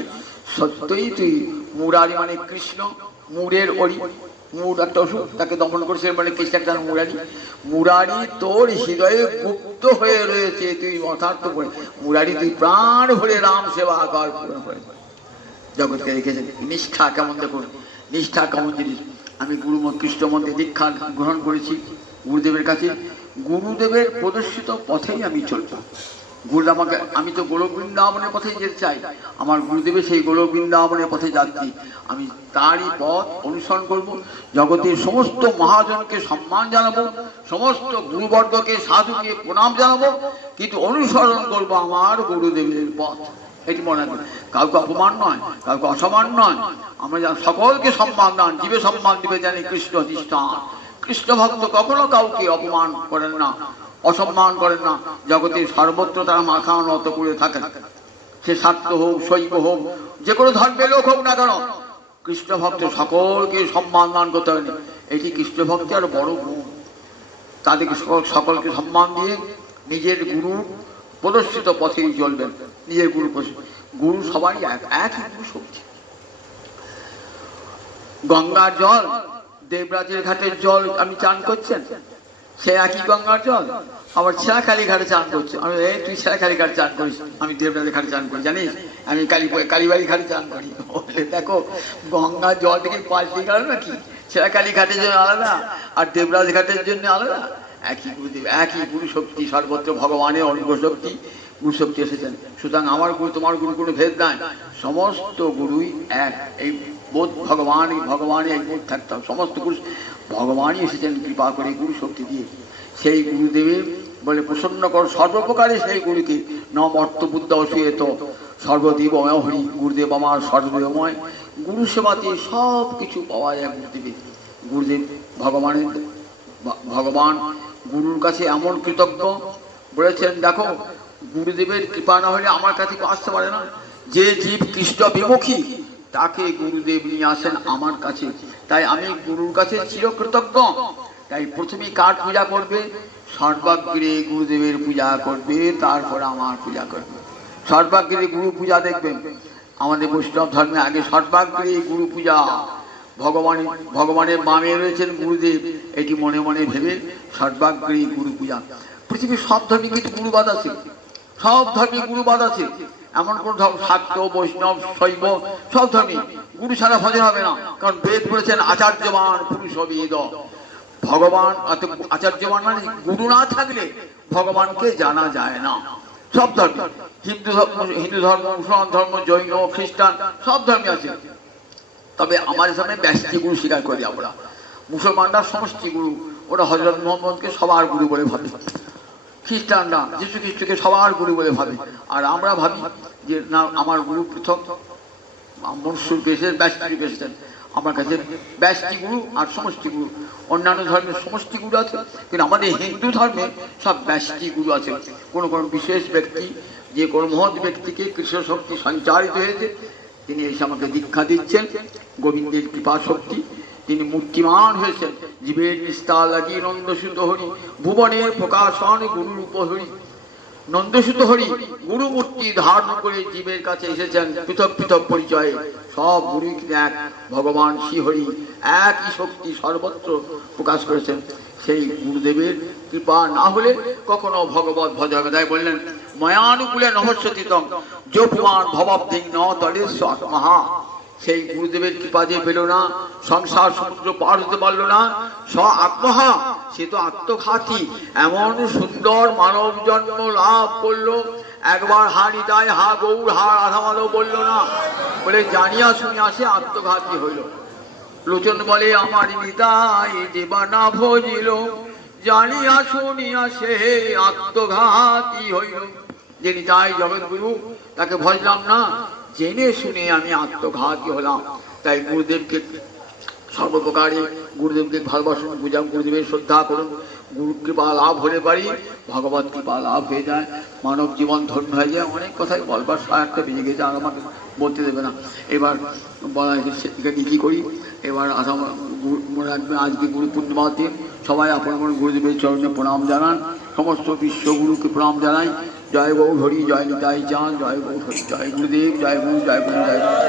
সত্যই তুই, মুরারি মানে কৃষ্ণ, মুরের অরি, মুর একটা অসুখ, তাকে দমন করেছে মানে কৃষ্ণ একটা মুরারি। মুরারি তোর হৃদয়ে গুপ্ত হয়ে রয়েছে, তুই যথার্থ করে মুরারি, তুই প্রাণ ভরে রাম সেবা কর পূরণ করে। জগৎকে রেখেছেন নিষ্ঠা কেমন, দেখুন নিষ্ঠা কেমন জিনিস। আমি গুরু কৃষ্ণ মন্ত্রে দীক্ষা গ্রহণ করেছি গুরুদেবের কাছে, গুরুদেবের প্রদর্শিত পথেই আমি চলব। গুরু আমাকে, আমি তো গোলক বৃন্দাবনের পথে যেতে চাই, আমার গুরুদেবের সেই গোলক বৃন্দাবনের পথে যাচ্ছি, আমি তারই পথ অনুসরণ করব। জগতের সমস্ত মহাজনকে সম্মান জানাবো, সমস্ত গুরুবর্গকে সাধুকে প্রণাম জানাবো, কিন্তু অনুসরণ করব আমার গুরুদেবের পথ। এটি মনে রাখবেন, কাউকে অপমান নয়, কাউকে অসম্মান নয়, আমরা সকলকে সম্মান দান, জীবে সম্মান দিবে জানি কৃষ্ণ অধিষ্ঠান। কৃষ্ণ ভক্ত কখনো কাউকে অপমান করেন না, অসম্মান করেন না। জগতের সর্বত্র তারা মাথা নত করে থাকেন, সে শাক্ত হোক শৈব হোক, যে কোনো ধর্মের লোক হোক না কেন, কৃষ্ণ ভক্ত সকলকে সম্মান দান করতে হবে। এটি কৃষ্ণ ভক্তের আরো বড় গুণ। তাদেরকে সকলকে সম্মান দিয়ে নিজের গুরু প্রদর্শিত পথেই চলবেন, নিজের গুরু গুরু সবাই একই গুরু শক্তি। গঙ্গার জল, দেবরাজের ঘাটের জল আপনি চান করছেন, সে একই গঙ্গার জল। আবার ছেঁড়াখালি ঘাটে চান করছে, আমি এই তুই ছেঁড়াখালি ঘাটে চান করিস, আমি দেবরাজের ঘাটে চান করি, জানিস আমি কালীবাড়ি ঘাটে চান করি। দেখো গঙ্গার জল থেকে পাল্টে গেল নাকি, ছেঁড়াখালি ঘাটের জন্য আলাদা আর দেবরাজ ঘাটের জন্য আলাদা। একই গুরুদেব, একই গুরু শক্তি, সর্বত্র ভগবানের অনুগ্রহ শক্তি গুরু শক্তি এসেছেন। সুতরাং আমার গুরু তোমার গুরু কোনো ভেদ নাই, সমস্ত গুরুই এক। এই বোধ ভগবানই ভগবানই এক বোধ থাকতাম, সমস্ত গুরু ভগবানই এসেছেন কৃপা করে গুরু শক্তি দিয়ে। সেই গুরুদেবের বলে প্রসন্ন কর সর্বপ্রকারে সেই গুরুকে ন মর্ত বুদ্ধ অসুয়েত সর্বদেবময় হরি, গুরুদেব আমার সর্বদেবময়। গুরু সেবাতে সব কিছু পাওয়া যায় গুরুদেবের। গুরুদেব ভগবানের ভগবান গুরুর কাছে এমন কৃতজ্ঞ, বলেছেন দেখো গুরুদেবের কৃপা না হলে আমার কাছে কেউ আসতে পারে না। যে জীব কৃষ্ণ বিমুখী তাকে গুরুদেব নিয়ে আসেন আমার কাছে, তাই আমি গুরুর কাছে চিরকৃতজ্ঞ। তাই প্রথমে কার পূজা করবে? সর্বাগ্রে গুরুদেবের পূজা করবে, তারপর আমার পূজা করবে। সর্বাগ্রে গুরু পূজা দেখবেন আমাদের বৈষ্ণব ধর্মে আগে সর্বাগ্রে গুরু পূজা। ভগবানের বামে রয়েছেন গুরুদেব, এটি মনে মনে ভেবে সর্বাগ্রে গুরু পূজা। পৃথিবীর সব ধর্মে কিন্তু গুরুবাদ আছে, সব ধর্মে গুরুবাদ আছে। এমন কোন ধর্ম শাক্ত বৈষ্ণব শৈব সব ধর্মে গুরু ছাড়া ভজন হবে না। কারণ বেদ বলেছেন আচার্যবান পুরুষ বেদ। ভগবান আচার্যবান মানে গুরু না থাকলে ভগবানকে জানা যায় না। সব ধর্ম, হিন্দু ধর্ম, মুসলমান ধর্ম, জৈন, খ্রিস্টান সব ধর্মে আছে। তবে আমার সামনে ব্যষ্টি গুরু স্বীকার করি আমরা। মুসলমানরা সমষ্টি গুরু, ওরা হযরত মুহাম্মদকে সবার গুরু বলে ভাবে। খ্রিস্টানরা যীশু খ্রিস্টকে সবার গুরু বলে ভাবে। আর আমরা ভাবি যে না, আমার গুরু পৃথক, মনুষ্যর পেশের ব্যষ্টি পেশেছেন। আমার কাছে ব্যষ্টি গুরু আর সমষ্টি গুরু। অন্যান্য ধর্মের সমষ্টি গুরু আছে, কিন্তু আমাদের হিন্দু ধর্মে সব ব্যষ্টি গুরু আছে। কোনো কোনো বিশেষ ব্যক্তি, যে কোনো মহৎ ব্যক্তিকে কৃষ্ণ শক্তি সঞ্চারিত হয়েছে, তিনি এসে আমাকে দীক্ষা দিচ্ছেন। গোবিন্দের কৃপা শক্তি, তিনি মূর্তিমান হয়েছেন। জীবের নিস্তার লাগি নন্দসুত হরি, ভুবনের প্রকাশন গুরুরূপ হরি। নন্দসুত হরি গুরু মূর্তি ধারণ করে জীবের কাছে এসেছেন পৃথক পৃথক পরিচয়ে। সব গুরু এক ভগবান শ্রীহরি, একই শক্তি সর্বত্র প্রকাশ করেছেন। সেই গুরুদেবের কৃপা না হলে কখনো ভগবত ভজন। তাই বললেন ময়ানুকূলে নহস্যতিতম যোপমান ভবাব্দিং ন তলেস্ব আত্মহা। সেই গুরুদেবের কৃপা যে পেল না, সংসার সমুদ্র পার হতে পারল না, স্ব আত্মহা, সে তো আত্মঘাতী। এমন সুন্দর মানব জন্ম লাভ করলো, একবার হারি তাই হা গৌর হা রাধা মাধব বললো না, বলে জানিয়া শুনিয়া সে আত্মঘাতী হইল। লোচন বলে আমার নিতাই দেবানা ভজিল, জানিয়া শুনিয়া সে আত্মঘাতী হইল। যে নিতাই জগৎগুরু, তাকে ভজলাম না, জেনে শুনে আমি আত্মঘাতী হলাম। তাই গুরুদেবকে সর্বপ্রকারে গুরুদেবকে ভালোবাসুন, পূজা গুরুদেবের শ্রদ্ধা করুন। গুরু কৃপা লাভ হলে পারি, ভগবত কৃপা লাভ হয়ে যায়, মানব জীবন ধন্য হয়ে যায়। অনেক কথাই বলবার একটা বেজে গেছে, আর আমাকে বলতে দেবে না। এবার বলা সেদিকে কী করি, এবার মনে রাখবেন আজকে গুরু পূর্ণিমার দিন। সবাই আপন আপন গুরুদেবের চরণে প্রণাম জানান। সমস্ত বিশ্বগুরুকে প্রণাম জানাই। জয় গৌর হরি, জয় নিতাই চাঁদ, জয় গৌর হরি, জয় গুরুদেব, জয় গুরু, জয় গুরু, জয় গুরু।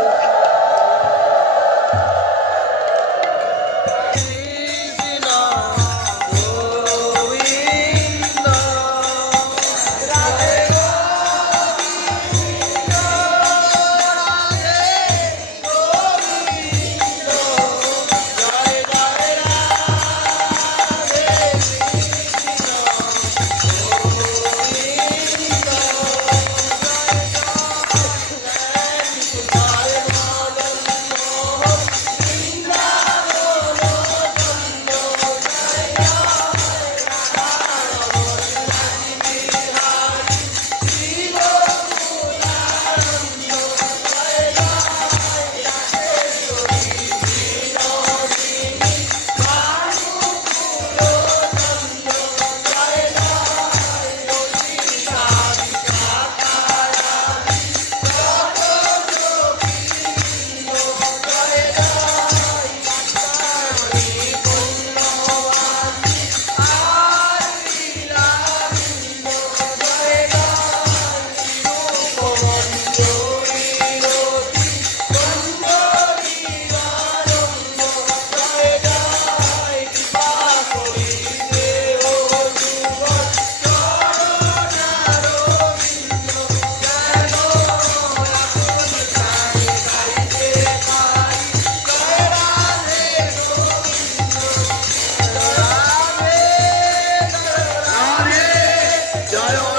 জয়